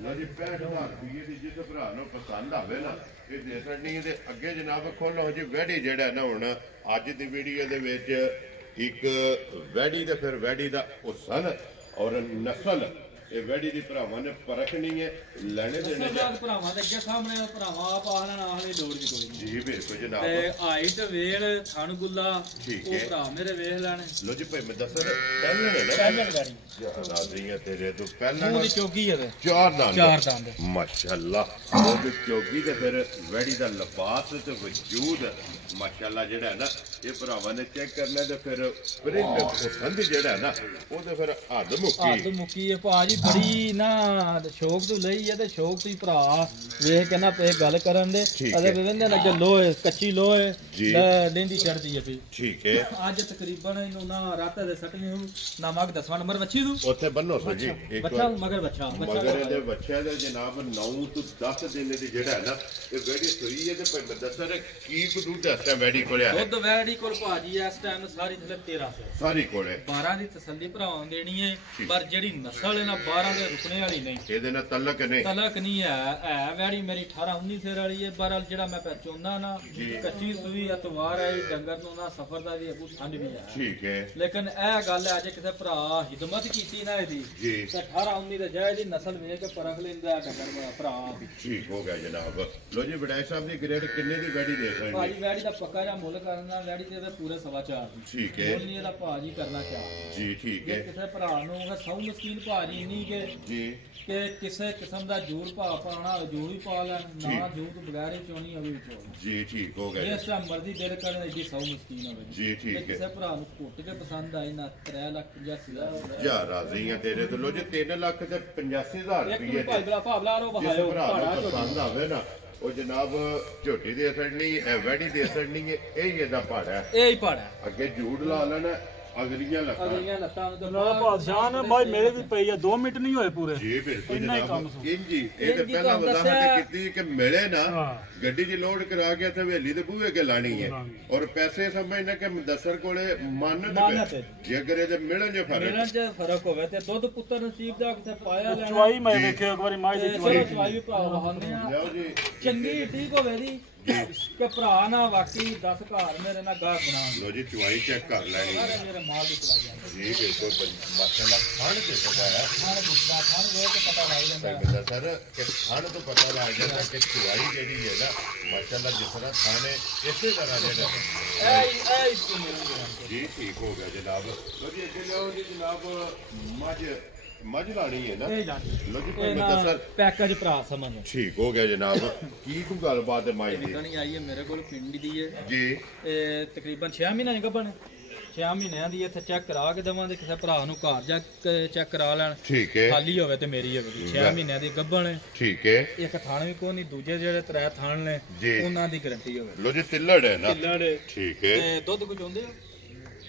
ਲੋ ਜੀ 65,000 ਰੁਪਏ ਦੀ ਜਿਸ ਭਰਾ ਨੂੰ ਪਸੰਦ ਆਵੇ ਨਾ ਇਹ ਦੇ ਸਕਣੀ ਤੇ ਅੱਗੇ ਜਨਾਬ ਖੋਲੋ ਜੀ ਵੈੜੀ ਜਿਹੜਾ ਨਾ ਹੁਣ ਅੱਜ ਦੀ ਵੀਡੀਓ ਦੇ ਵਿੱਚ ਇੱਕ ਵੈੜੀ ਤੇ ਫਿਰ ਵੈੜੀ ਦਾ ਹੁਸਨ ਔਰ ਨਸਲ ਇਹ ਵੈੜੀ ਦੀ ਭਰਾਵਾਂ ਨੇ ਪਰਖਣੀ ਹੈ ਲੈਣੇ ਦੇਣੇ ਭਰਾਵਾਂ ਦੇ ਅੱਗੇ ਸਾਹਮਣੇ ਭਰਾਵਾਂ ਆਪ ਆਹਣਾ ਨਾਲ ਦੀ ਲੋੜ ਦੀ ਕੋਈ ਜੀ ਬਿਲਕੁਲ ਜਨਾਬ ਤੇ ਹਾਈਟ ਵੇਲ ਥਣ ਗੁੱਲਾ ਉਹ ਭਰਾ ਮੇਰੇ ਵੇਖ ਲੈਣ ਲੋ ਜੀ ਭਾਈ ਮੈਂ ਦੱਸਾਂ ਪਹਿਲਾਂ ਰਾਜ਼ੀਆਂ ਤੇਰੇ ਤੋਂ ਪਹਿਲਾਂ ਉਹਦੀ ਚੋਗੀ ਹੈ ਚਾਰ ਦੰਦ ਮਾਸ਼ਾਅੱਲਾ ਉਹਦੀ ਚੋਗੀ ਤੇ ਫਿਰ ਵੈੜੀ ਦਾ ਲਿਬਾਸ ਤੇ ਵਜੂਦ ਮਾਸ਼ਾਅੱਲਾ ਜਿਹੜਾ ਹੈ ਨਾ ਇਹ ਭਰਾਵਾਂ ਨੇ ਚੈੱਕ ਕਰਨਾ ਤੇ ਫਿਰ ਪ੍ਰਿੰਟ ਪਸੰਦ ਜਿਹੜਾ ਹੈ ਨਾ ਉਹਦੇ ਫਿਰ ਹੱਦ ਮੁੱਕੀ ਹੈ ਭਾਜੀ ਬੜੀ ਨਾ ਸ਼ੌਕ ਤੋਂ ਲਈ ਹੈ ਤੇ ਸ਼ੌਕ ਤੋਂ ਹੀ ਭਰਾ ਵੇਖ ਕੇ ਨਾ ਪੇ ਗੱਲ ਕਰਨ ਦੇ ਅਦੇ ਵਿੰਦੇ ਲੱਗੇ ਲੋਹੇ ਕੱਚੀ ਲੋਹੇ ਲੈਂਦੀ ਚੜਦੀ ਹੈ ਵੀ ਠੀਕ ਹੈ ਅੱਜ ਤਕਰੀਬਨ ਇਹਨੂੰ ਨਾ ਰਾਤ ਦੇ ਸਕਣੀ ਨੂੰ ਨਾ ਮਗ 10ਵਾਂ ਨੰਬਰ ਬੱਚੀ ਨੂੰ ਉੱਥੇ ਬੰਨੋ ਸੋ ਜੀ ਇੱਕ ਬੱਚਾ ਮਗਰ ਇਹਦੇ ਬੱਚਿਆਂ ਦੇ ਜਨਾਬ 9 ਤੋਂ 10 ਦਿਨ ਦੀ ਜਿਹੜਾ ਹੈ ਨਾ ਇਹ ਵੈੜੀ ਸੋਈ ਹੈ ਤੇ ਭਾਈ ਮੈਂ ਦੱਸਾਂ ਕੀ ਕੁ ਦੁੱਧ ਹੈ ਵੈੜੀ ਕੋਲ ਆ ਦੁੱਧ ਵੈੜੀ ਕੋਲ ਭਾਜੀ ਇਸ ਟਾਈਮ ਸਾਰੀ ਥਲੇ 13 ਸਾਰੀ ਕੋਲੇ 12 ਦੀ ਤਸੱਲੀ ਭਰਾਵਾਂ ਦੇਣੀ ਹੈ ਪਰ ਜਿਹੜੀ ਨਸਲ ਹੈ ਨਾ 12 ਦੇ ਰੁਕਣੇ ਵਾਲੀ ਨਹੀਂ ਇਹਦੇ ਨਾਲ ਤਲਕ ਨਹੀਂ ਹੈ ਵੈੜੀ ਮੇਰੀ 18-19 ਸਿਰ ਵਾਲੀ ਹੈ ਪਰ ਜਿਹੜਾ ਮੈਂ ਪਰਚੋਂਦਾ ਨਾ ਕੱਚੀ ਸੂਈ ਅਤਵਾਰ ਹੈ ਡੰਗਰ ਨੂੰ ਨਾ ਸਫਰ ਦਾ ਵੀ ਅਬੂ ਠੰਡ ਵੀ ਹੈ ਠੀਕ ਹੈ ਲੇਕਿਨ ਇਹ ਗੱਲ ਹੈ ਜੇ ਕਿਸੇ ਭਰਾ ਹਿਦਮਤ ਕੀਤੀ ਨਾ ਇਹਦੀ ਤੇ 18-19 ਦੇ ਜਾਇਜ਼ ਦੀ ਨਸਲ ਵੇਖ ਕੇ ਪਰਖ ਲੈਂਦਾ ਡੰਗਰ ਭਰਾ ਠੀਕ ਹੋ ਗਿਆ ਜਨਾਬ ਲੋ ਜੀ ਵਡਾਈ ਸਾਹਿਬ ਦੀ ਗ੍ਰੇਡ ਕਿੰਨੇ ਦੀ ਵੈੜੀ ਦੇ ਰਹੇ ਭਾਜੀ ਵੈੜੀ ਦਾ ਪੱਕਾ ਜਾਂ ਮੁੱਲ ਕਰਨਾ ਵੈੜੀ ਤੇ ਪੂਰੇ 4.5 ਠੀਕ ਹੈ ਮੁੱਲ ਇਹਦਾ ਭਾਜੀ ਕਰਨਾ ਚਾਹ ਜੀ ਠੀਕ ਹੈ ਕਿਸੇ ਭਰਾ ਨੂੰ ਸੌ ਮਸਕੀਨ ਭਾਜੀ ਨਹੀਂ ਕਿ ਕਿਸੇ ਕਿਸਮ ਦਾ ਜੂਰ ਪਾਣਾ ਜੂਰ ਹੀ ਪਾ ਲੈਣ ਨਾ ਜੂਰ ਤੋਂ ਬਗੈਰ ਹੀ ਚੋਣੀ ਹੋਵੇ ਜੀ ਠੀਕ ਹੋ ਗਿਆ ਇਸ ਟਾਈਮ ਮਰਜ਼ੀ ਦਿਲ ਕਰਨ ਐਡੀ ਸੌ ਮਸਕੀਨ ਹੋਵੇ ਜੀ ਠੀਕ ਹੈ ਕਿਸੇ ਭਰਾ ਨੂੰ ਘੁੱਟ ਕੇ ਪਸੰਦ ਆਈ ਨਾ 3,85,000 ਜਾ ਰਾਜ਼ੀ ਆ ਤੇਰੇ ਤੋਂ ਲੋ ਜੀ 3 ਲੱਖ ਤੇ 85,000 ਰੁਪਏ ਭਾਵਲਾ ਰੋ ਬਹਾਇਓ ਪਸੰਦ ਆਵੇ ਨਾ ਉਹ ਜਨਾਬ ਝੋਟੀ ਦੀ ਅਸਰ ਨਹੀਂ ਇਹ ਵੈੜੀ ਦੀ ਅਸਰ ਨਹੀਂ ਇਹ ਹੀ ਇਹਦਾ ਪਹਾੜਾ ਇਹ ਹੀ ਪਹਾੜਾ ਅੱਗੇ ਜੂੜ ਲਾ ਲੈਣਾ ਅਗਲੀਆਂ ਲੱਤਾਂ ਨੂੰ ਬਾਦਸ਼ਾਹ ਨੇ ਭਾਈ ਮੇਰੇ ਵੀ ਪਈ ਆ 2 ਮਿੰਟ ਨਹੀਂ ਹੋਏ ਪੂਰੇ ਜੀ ਬਿਲਕੁਲ ਜਨਾਬ ਜੀ ਇਹ ਤੇ ਪਹਿਲਾਂ ਵਜ਼ਾਹਤ ਕੀਤੀ ਕਿ ਮਿਲੇ ਨਾ ਗੱਡੀ 'ਚ ਲੋਡ ਕਰਾ ਕੇ ਤੇ ਹਵੇਲੀ ਦੇ ਬੂਹੇ ਕੇ ਲਾਣੀ ਹੈ ਔਰ ਪੈਸੇ ਸਮਝਣਾ ਕਿ ਮੁਦੱਸਰ ਕੋਲੇ ਮੰਨ ਜੇ ਅਗਰ ਇਹਦੇ ਮਿਲਣ 'ਚ ਫਰਕ ਹੋਵੇ ਤੇ ਦੁੱਧ ਪੁੱਤਰ ਨਸੀਬ ਦਾ ਕਿਤੇ ਪਾਇਆ ਲੈਣਾ ਚਵਾਈ ਮੈਂ ਵੇਖਿਆ ਇੱਕ ਵਾਰੀ ਮਾਈ ਦੀ ਚਵਾਈ ਵੀ ਭਰਾ ਵਹਾਉਂਦੇ ਆ ਚੰਗੀ ਠੀਕ ਹੋਵੇ ਦੀ ਕਿ ਭਰਾ ਨਾ ਵਾਕਈ 10 ਘਰ ਮੇਰੇ ਨਾਲ ਗਾਹ ਬਣਾ ਲੋ ਜੀ ਚਵਾਈ ਚੈੱਕ ਕਰ ਲੈਣੀ ਮੇਰੇ ਮਾਲ ਦੀ ਚਵਾਈ ਆ ਜੀ ਬਿਲਕੁਲ ਮਾਸ਼ਾਅੱਲਾ ਖਾਣ ਤੇ ਸਦਾ ਹੈ ਖਾਣ ਵੇਖ ਕੇ ਪਤਾ ਲੱਗ ਜਾਂਦਾ ਸਰ ਕਿ ਖਾਣ ਤੋਂ ਪਤਾ ਲੱਗ ਜਾਂਦਾ ਕਿ ਚਵਾਈ ਜਿਹੜੀ ਹੈ ਨਾ ਮਾਸ਼ਾਅੱਲਾ ਜਿਸ ਤਰ੍ਹਾਂ ਖਾਣੇ ਇਸੇ ਤਰ੍ਹਾਂ ਜਿਹੜਾ ਜੀ ਠੀਕ ਹੋ ਗਿਆ ਜਨਾਬ ਲੋ ਜੀ ਅੱਗੇ ਲਿਆਓ ਜੀ ਜਨਾਬ ਮੱਝ ਲਾਣੀ ਹੈ ਨਾ ਲੋ ਜੀ ਭਾਈ ਮੈਂ ਦੱਸਾਂ ਪੈਕੇਜ ਭਰਾ ਸਮਝ ਠੀਕ ਹੋ ਗਿਆ ਜਨਾਬ ਕੀ ਕੋਈ ਗੱਲਬਾਤ ਹੈ ਮਾਈ ਦੀ ਆਈ ਹੈ ਮੇਰੇ ਕੋਲ ਪਿੰਡ ਦੀ ਹੈ ਜੀ ਤਕਰੀਬਨ 6 ਮਹੀਨੇ ਗੱਭਣ 6 ਮਹੀਨਿਆਂ ਦੀ ਇੱਥੇ ਚੈੱਕ ਕਰਾ ਕੇ ਦੇਵਾਂਗੇ ਕਿਸੇ ਭਰਾ ਨੂੰ ਘਰ ਜਾ ਕੇ ਚੈੱਕ ਕਰਾ ਲੈਣ ਠੀਕ ਹੈ ਖਾਲੀ ਹੋਵੇ ਤੇ ਮੇਰੀ ਹੋਵੇ 6 ਮਹੀਨਿਆਂ ਦੀ ਗੱਭਣ ਹੈ ਠੀਕ ਹੈ ਇੱਕ ਥਾਣ ਵੀ ਕੋਈ ਨਹੀਂ ਦੂਜੇ ਜਿਹੜੇ 3 ਥਾਣ ਨੇ ਉਹਨਾਂ ਦੀ ਗਾਰੰਟੀ ਹੋਵੇ ਲੋ ਜੀ ਤਿੱਲੜ ਹੈ ਨਾ ਤਿੱਲੜ ਠੀਕ ਹੈ ਤੇ ਦੁੱਧ ਕੁਝ ਹੁੰਦੇ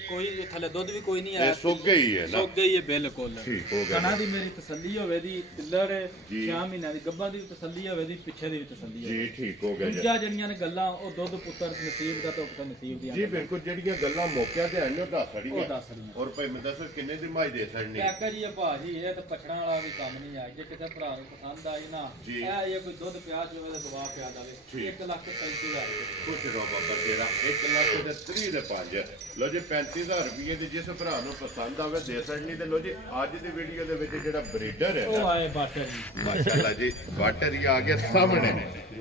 ਕੋਈ ਥੱਲੇ ਦੁੱਧ ਵੀ ਕੋਈ ਨਹੀਂ ਆਇਆ ਸੁੱਕ ਗਈ ਹੈ ਨਾ ਸੁੱਕ ਗਈ ਹੈ ਬਿਲਕੁਲ ਠੀਕ ਹੋ ਗਿਆ ਕਣਾ ਦੀ ਮੇਰੀ ਤਸੱਲੀ ਹੋਵੇ ਦੀ ਤਿੱਲੜ 6 ਮਹੀਨਿਆਂ ਦੀ ਗੱਭਾ ਦੀ ਤਸੱਲੀ ਹੋਵੇ ਦੀ ਪਿੱਛੇ ਦੀ ਵੀ ਤਸੱਲੀ ਹੋਵੇ ਜੀ ਠੀਕ ਹੋ ਗਿਆ ਦੂਜਾ ਜਿਹੜੀਆਂ ਨੇ ਗੱਲਾਂ ਉਹ ਦੁੱਧ ਪੁੱਤਰ ਨਸੀਬ ਦਾ ਤੋਂ ਨਸੀਬ ਦੀਆਂ ਜੀ ਬਿਲਕੁਲ ਜਿਹੜੀਆਂ ਗੱਲਾਂ ਮੌਕਿਆਂ ਤੇ ਆਈਆਂ ਉਹ ਦੱਸ ਉਹ ਦੱਸ ਰਹੀਆਂ ਔਰ ਭਾਈ ਮੈਂ ਦੱਸ ਕਿੰਨੇ ਦੀ ਮਾਈ ਦੇ ਸਕਣੀ ਕਾਕਾ ਜੀ ਇਹ ਭਾਜੀ ਇਹ ਤਾਂ ਪਛੜਾਂ ਵਾਲਾ ਵੀ ਕੰਮ ਨਹੀਂ ਆ ਜੇ ਕਿਸੇ ਭਰਾ ਨੂੰ ਪਸੰਦ ਆਈ ਨਾ ਇਹ ਕੋਈ ਦੁੱਧ ਪਿਆਸ ਹੋਵੇ ਤਾਂ ਦਵਾ ਪਿਆ ਦੇਵੇ 1,35,000 ਖੁਸ਼ ਰਹੋ ਬਾਬਾ ਤੇਰਾ 1,30,000 ਦੇ 5 ਲੋ ਜੀ 35,000 ਰੁਪਏ ਦੇ ਜਿਸ ਭਰਾ ਨੂੰ ਪਸੰਦ ਆਵੇ ਦੇ ਸਕਣੀ ਤੇ ਲੋ ਜੀ ਅੱਜ ਦੀ ਵੀਡੀਓ ਦੇ ਵਿੱਚ ਜਿਹੜਾ ਬਰੀਡਰ ਹੈ ਉਹ ਆਏ ਬਾਟਰ ਜੀ ਮਾਸ਼ਾਅੱਲਾ ਜੀ ਵਾਟਰ ਹੀ ਆ ਗਿਆ ਸਾਹਮਣੇ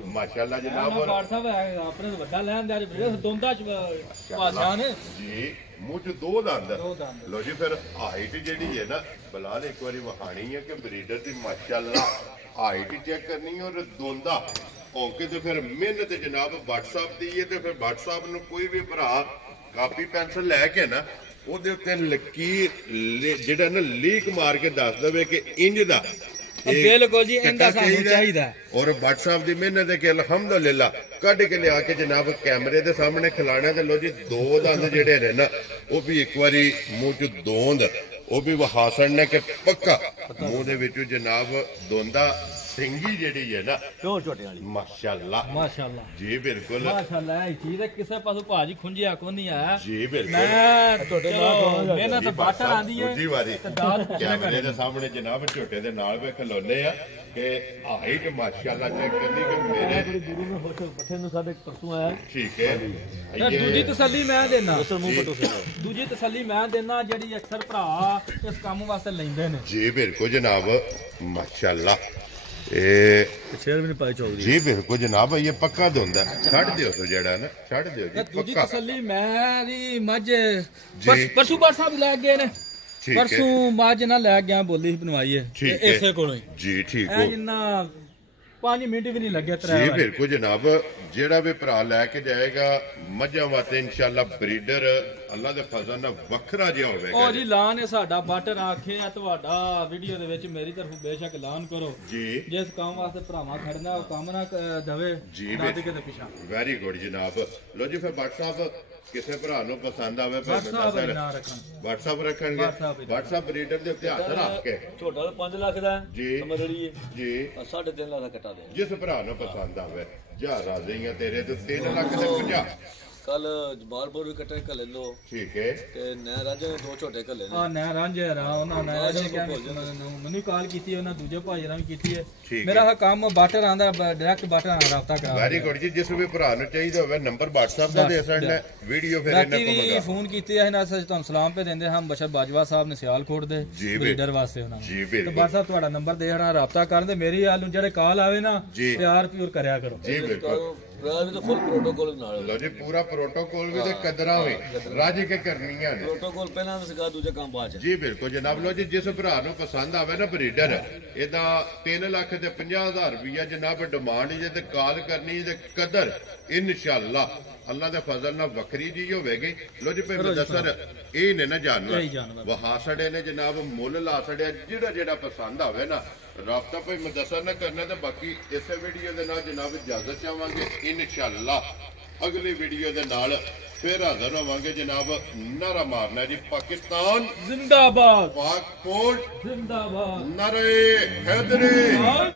ਮਾਸ਼ਾਅੱਲਾ ਜਨਾਬ ਬਾਟ ਸਾਹਿਬ ਆਪਣੇ ਤੋਂ ਵੱਡਾ ਲੈਣ ਦੇ ਅੱਜ ਦੋਂਦਾ ਚ ਭਾਸ਼ਾ ਨੇ ਜੀ ਮੂੰਹ ਚ ਦੋ ਦੰਦ ਲੋ ਜੀ ਫਿਰ ਹਾਈਟ ਜਿਹੜੀ ਹੈ ਨਾ ਬਲਾਲ ਇੱਕ ਵਾਰੀ ਵਹਾਣੀ ਹੈ ਕਿ ਬਰੀਡਰ ਦੀ ਮਾਸ਼ਾਅੱਲਾ ਹਾਈਟ ਚੈੱਕ ਕਰਨੀ ਔਰ ਦੋਂਦਾ ਔਕੇ ਤੇ ਫਿਰ ਮਿਹਨਤ ਜਨਾਬ WhatsApp ਦੀ ਹੈ ਤੇ ਫਿਰ WhatsApp ਨੂੰ ਕੋਈ ਵੀ ਭਰਾ ਕਾਪੀ ਪੈਨਸਲ ਲੈ ਕੇ ਨਾ ਉਹਦੇ ਉੱਤੇ ਲਕੀਰ ਜਿਹੜਾ ਨਾ ਲੀਕ ਮਾਰ ਕੇ ਦੱਸ ਦੇਵੇ ਕਿ ਇੰਜ ਦਾ ਬਿਲਕੁਲ ਜੀ ਇੰਦਾ ਸਾਨੂੰ ਚਾਹੀਦਾ ਔਰ WhatsApp ਦੀ ਮਿਹਨਤ ਹੈ ਕਿ ਅਲਹਮਦੁਲਿਲਾ ਕੱਢ ਕੇ ਲਿਆ ਕੇ ਜਨਾਬ ਕੈਮਰੇ ਦੇ ਸਾਹਮਣੇ ਖਿਲਾਣਾ ਤੇ ਲੋ ਜੀ ਦੋ ਦੰਦ ਜਿਹੜੇ ਨੇ ਨਾ ਉਹ ਵੀ ਇੱਕ ਵਾਰੀ ਮੂੰਹ ਚ ਦੋਂਦ ਉਹ ਵੀ ਵਹਾਸਣ ਨੇ ਕਿ ਪੱਕਾ ਮੂੰਹ ਦੇ ਵਿੱਚੋਂ ਜਨਾਬ ਦੋਂਦਾ ਸਿੰਗੀ ਜਿਹੜੀ ਹੈ ਨਾ ਪਿਓਰ ਝੋਟੇ ਵਾਲੀ ਮਾਸ਼ਾਅੱਲਾ ਮਾਸ਼ਾਅੱਲਾ ਜੀ ਬਿਲਕੁਲ ਮਾਸ਼ਾਅੱਲਾ ਇਹ ਚੀਜ਼ ਹੈ ਕਿਸੇ ਪਾਸੋਂ ਭਾਜੀ ਖੁੰਝਿਆ ਕੋ ਨਹੀਂ ਆਇਆ ਜੀ ਬਿਲਕੁਲ ਮੈਂ ਤੁਹਾਡੇ ਨਾਲ ਮਿਹਨਤ ਬਾਟਰ ਆਂਦੀ ਹੈ ਦੂਜੀ ਵਾਰੀ ਕੈਮਰੇ ਦੇ ਸਾਹਮਣੇ ਜਨਾਬ ਝੋਟੇ ਦੇ ਨਾਲ ਵੀ ਖਲੋਨੇ ਆ ਕਿ ਹਾਈਟ ਮਾਸ਼ਾਅੱਲਾ ਚੈੱਕ ਕਰਨੀ ਕਿ ਮੇਰੇ ਗੁਰੂ ਨੂੰ ਹੋਸ਼ ਪੱਠੇ ਨੂੰ ਸਾਡੇ ਪਰਸੋਂ ਆਇਆ ਠੀਕ ਹੈ ਦੂਜੀ ਤਸੱਲੀ ਮੈਂ ਦੇਣਾ ਦੂਜੀ ਤਸੱਲੀ ਮੈਂ ਦੇਣਾ ਜਿਹੜੀ ਅਕਸਰ ਭਰਾ ਇਸ ਕੰਮ ਵਾਸਤੇ ਲੈਂਦੇ ਨੇ ਜੀ ਬਿਲਕੁਲ ਜਨਾਬ ਮਾਸ਼ਾਅੱਲਾ ਇਹ ਸ਼ੇਰ ਵੀ ਨਹੀਂ ਪਾਈ ਚੌਧਰੀ ਜੀ ਬਿਲਕੁਲ ਜਨਾਬ ਇਹ ਪੱਕਾ ਹੁੰਦਾ ਛੱਡ ਦਿਓ ਸੋ ਜਿਹੜਾ ਨਾ ਛੱਡ ਦਿਓ ਜੀ ਦੂਜੀ ਪੱਕਾ ਤਸੱਲੀ ਮੇਰੀ ਮੱਝ ਪਰਸੂ ਬਾਰ ਸਾਹਿਬ ਲੈ ਗਏ ਨੇ ਪਰਸੂ ਮੱਝ ਨਾ ਲੈ ਗਿਆ ਬੋਲੀ ਬਣਵਾਈ ਹੈ ਇਸੇ ਕੋਲੋਂ ਹੀ ਜੀ ਠੀਕ ਹੋ ਜਿੰਨਾ 5 ਮਿੰਟ ਵੀ ਨਹੀਂ ਲੱਗੇ ਜੀ ਬਿਲਕੁਲ ਜਨਾਬ ਜਿਹੜਾ ਵੀ ਭਰਾ ਲੈ ਕੇ ਜਾਏਗਾ ਮੱਝਾਂ ਵਾਸਤੇ ਇਨਸ਼ਾਅੱਲਾ ਬਰੀਡਰ ਅੱਲਾ ਦੇ ਫਜ਼ਲ ਨਾਲ ਵੱਖਰਾ ਜਿਹਾ ਹੋਵੇਗਾ ਉਹ ਜੀ ਲਾਨ ਹੈ ਸਾਡਾ ਬਾਟਰ ਆਖੇ ਆ ਤੁਹਾਡਾ ਵੀਡੀਓ ਦੇ ਵਿੱਚ ਮੇਰੀ ਤਰਫੋਂ ਬੇਸ਼ੱਕ ਐਲਾਨ ਕਰੋ ਜੀ ਜਿਸ ਕੰਮ ਵਾਸਤੇ ਭਰਾਵਾਂ ਖੜਨਾ ਉਹ ਕੰਮ ਨਾ ਦਵੇ ਜੀ ਕਿਤੇ ਪਿਛਾ ਵੈਰੀ ਗੁੱਡ ਜਨਾਬ ਲੋ ਜੀ ਫਿਰ WhatsApp ਕਿਸੇ ਭਰਾ ਨੂੰ ਪਸੰਦ ਆਵੇ ਫਿਰ WhatsApp ਰੱਖਣਗੇ WhatsApp ਬਰੀਡਰ ਦੇ ਉੱਤੇ ਹੱਥ ਰੱਖ ਕੇ ਝੋਟਾ 5 ਲੱਖ ਦਾ ਜੀ ਸਮਝੜੀਏ ਜੀ 3.5 ਲੱਖ ਦਾ ਕੱਟਾ ਦੇ ਜਿਸ ਭਰਾ ਨੂੰ ਪਸੰਦ ਆਵੇ ਜਾ ਰਾਜ਼ੀਆਂ ਤੇਰੇ ਤੇ 3 ਲੱਖ ਤੇ 50 ਕੱਲ ਜਮਾਲਪੁਰ ਵੀ ਕੱਟੇ ਘੱਲੇ ਲੋ ਠੀਕ ਹੈ ਤੇ ਨਹਿ ਰਾਂਝੇ ਦੋ ਝੋਟੇ ਘੱਲੇ ਨੇ ਆ ਨਹਿ ਰਾਂਝੇ ਰਾ ਉਹਨਾਂ ਨਹਿ ਰਾਂਝੇ ਕਿਹਾ ਮੈਨੂੰ ਕਾਲ ਕੀਤੀ ਉਹਨਾਂ ਦੂਜੇ ਭਾਈ ਨਾਲ ਵੀ ਕੀਤੀ ਹੈ ਮੇਰਾ ਕੰਮ ਬਾਟਰ ਆਂਦਾ ਡਾਇਰੈਕਟ ਬਾਟਰ ਨਾਲ ਰਾਬਤਾ ਕਰਾ ਵੈਰੀ ਗੁੱਡ ਜੀ ਜਿਸ ਵੀ ਭਰਾ ਨੂੰ ਚਾਹੀਦਾ ਹੋਵੇ ਨੰਬਰ WhatsApp ਦਾ ਦੇ ਸਕਣਾ ਵੀਡੀਓ ਫਿਰ ਇਹਨਾਂ ਕੋਲ ਵੀ ਫੋਨ ਕੀਤੇ ਆ ਇਹਨਾਂ ਸੱਚ ਤੁਹਾਨੂੰ ਸਲਾਮ ਪੇ ਦਿੰਦੇ ਹਾਂ ਬਸ਼ਰ ਬਾਜਵਾ ਸਾਹਿਬ ਨੇ ਸਿਆਲਕੋਟ ਦੇ ਬਰੀਡਰ ਵਾਸਤੇ ਉਹਨਾਂ ਨੂੰ ਜੀ ਤੇ ਬਿਲਕੁਲ ਬਾਦ ਸਾਹਿਬ ਤੁਹਾਡਾ ਨੰਬਰ ਦੇ ਦੇਣਾ ਰਾਬਤਾ ਕਰਨ ਦੇ ਮੇਰੀ ਹਾਲ ਨੂੰ ਜਿਹੜੇ ਕਾਲ ਆਵੇ ਨਾ ਪਿਆਰ ਪਿਓਰ ਕਰਿਆ ਕਰੋ ਜੀ ਬਿਲਕੁਲ ਵੀ ਤਾਂ ਫੁੱਲ ਪ੍ਰੋਟੋਕੋਲ ਨਾਲ ਲੋ ਜੀ ਪੂਰਾ ਪ੍ਰੋਟੋਕੋਲ ਵੀ ਤੇ ਕਦਰਾਂ ਵੀ ਰਾਜੀ ਕੇ ਕਰਨੀਆਂ ਨੇ ਪ੍ਰੋਟੋਕੋਲ ਪਹਿਲਾਂ ਸੀਗਾ ਦੂਜਾ ਕੰਮ ਬਾਅਦ ਚ ਜੀ ਬਿਲਕੁਲ ਜਨਾਬ ਲੋ ਜੀ ਜਿਸ ਭਰਾ ਨੂੰ ਪਸੰਦ ਆਵੇ ਨਾ ਬਰੀਡਰ ਇਹਦਾ 3 ਲੱਖ ਤੇ 50,000 ਰੁਪਇਆ ਜਨਾਬ ਡਿਮਾਂਡ ਜੇ ਤੇ ਕਾਲ ਕਰਨੀ ਤੇ ਕਦਰ ਇਨਸ਼ਾਅੱਲਾ ਅੱਲਾ ਦੇ ਫਜ਼ਲ ਨਾਲ ਵੱਖਰੀ ਜੀ ਹੋਵੇਗੀ ਲੋ ਜੀ ਭਾਈ ਮੁਦੱਸਰ ਇਹ ਨੇ ਨਾ ਜਾਨਵਰ ਵਹਾ ਛੜੇ ਨੇ ਜਨਾਬ ਮੁੱਲ ਲਾ ਛੜਿਆ ਜਿਹੜਾ ਪਸੰਦ ਆਵੇ ਨਾ ਰਾਬਤਾ ਭਾਈ ਮੁਦੱਸਰ ਨਾ ਕਰਨਾ ਤੇ ਬਾਕੀ ਇਸੇ ਵੀਡੀਓ ਦੇ ਨਾਲ ਜਨਾਬ ਇਜਾਜ਼ਤ ਚਾਹਾਂਗੇ ਇਨਸ਼ਾਅੱਲਾ ਅਗਲੀ ਵੀਡੀਓ ਦੇ ਨਾਲ ਫਿਰ ਹਾਜ਼ਰ ਹੋਵਾਂਗੇ ਜਨਾਬ ਨਾਰਾ ਮਾਰਨਾ ਜੀ ਪਾਕਿਸਤਾਨ ਜ਼ਿੰਦਾਬਾਦ ਪਾਕ ਫੋਰਟ ਜ਼ਿੰਦਾਬਾਦ ਨਾਰੇ ਹੈਦਰੀ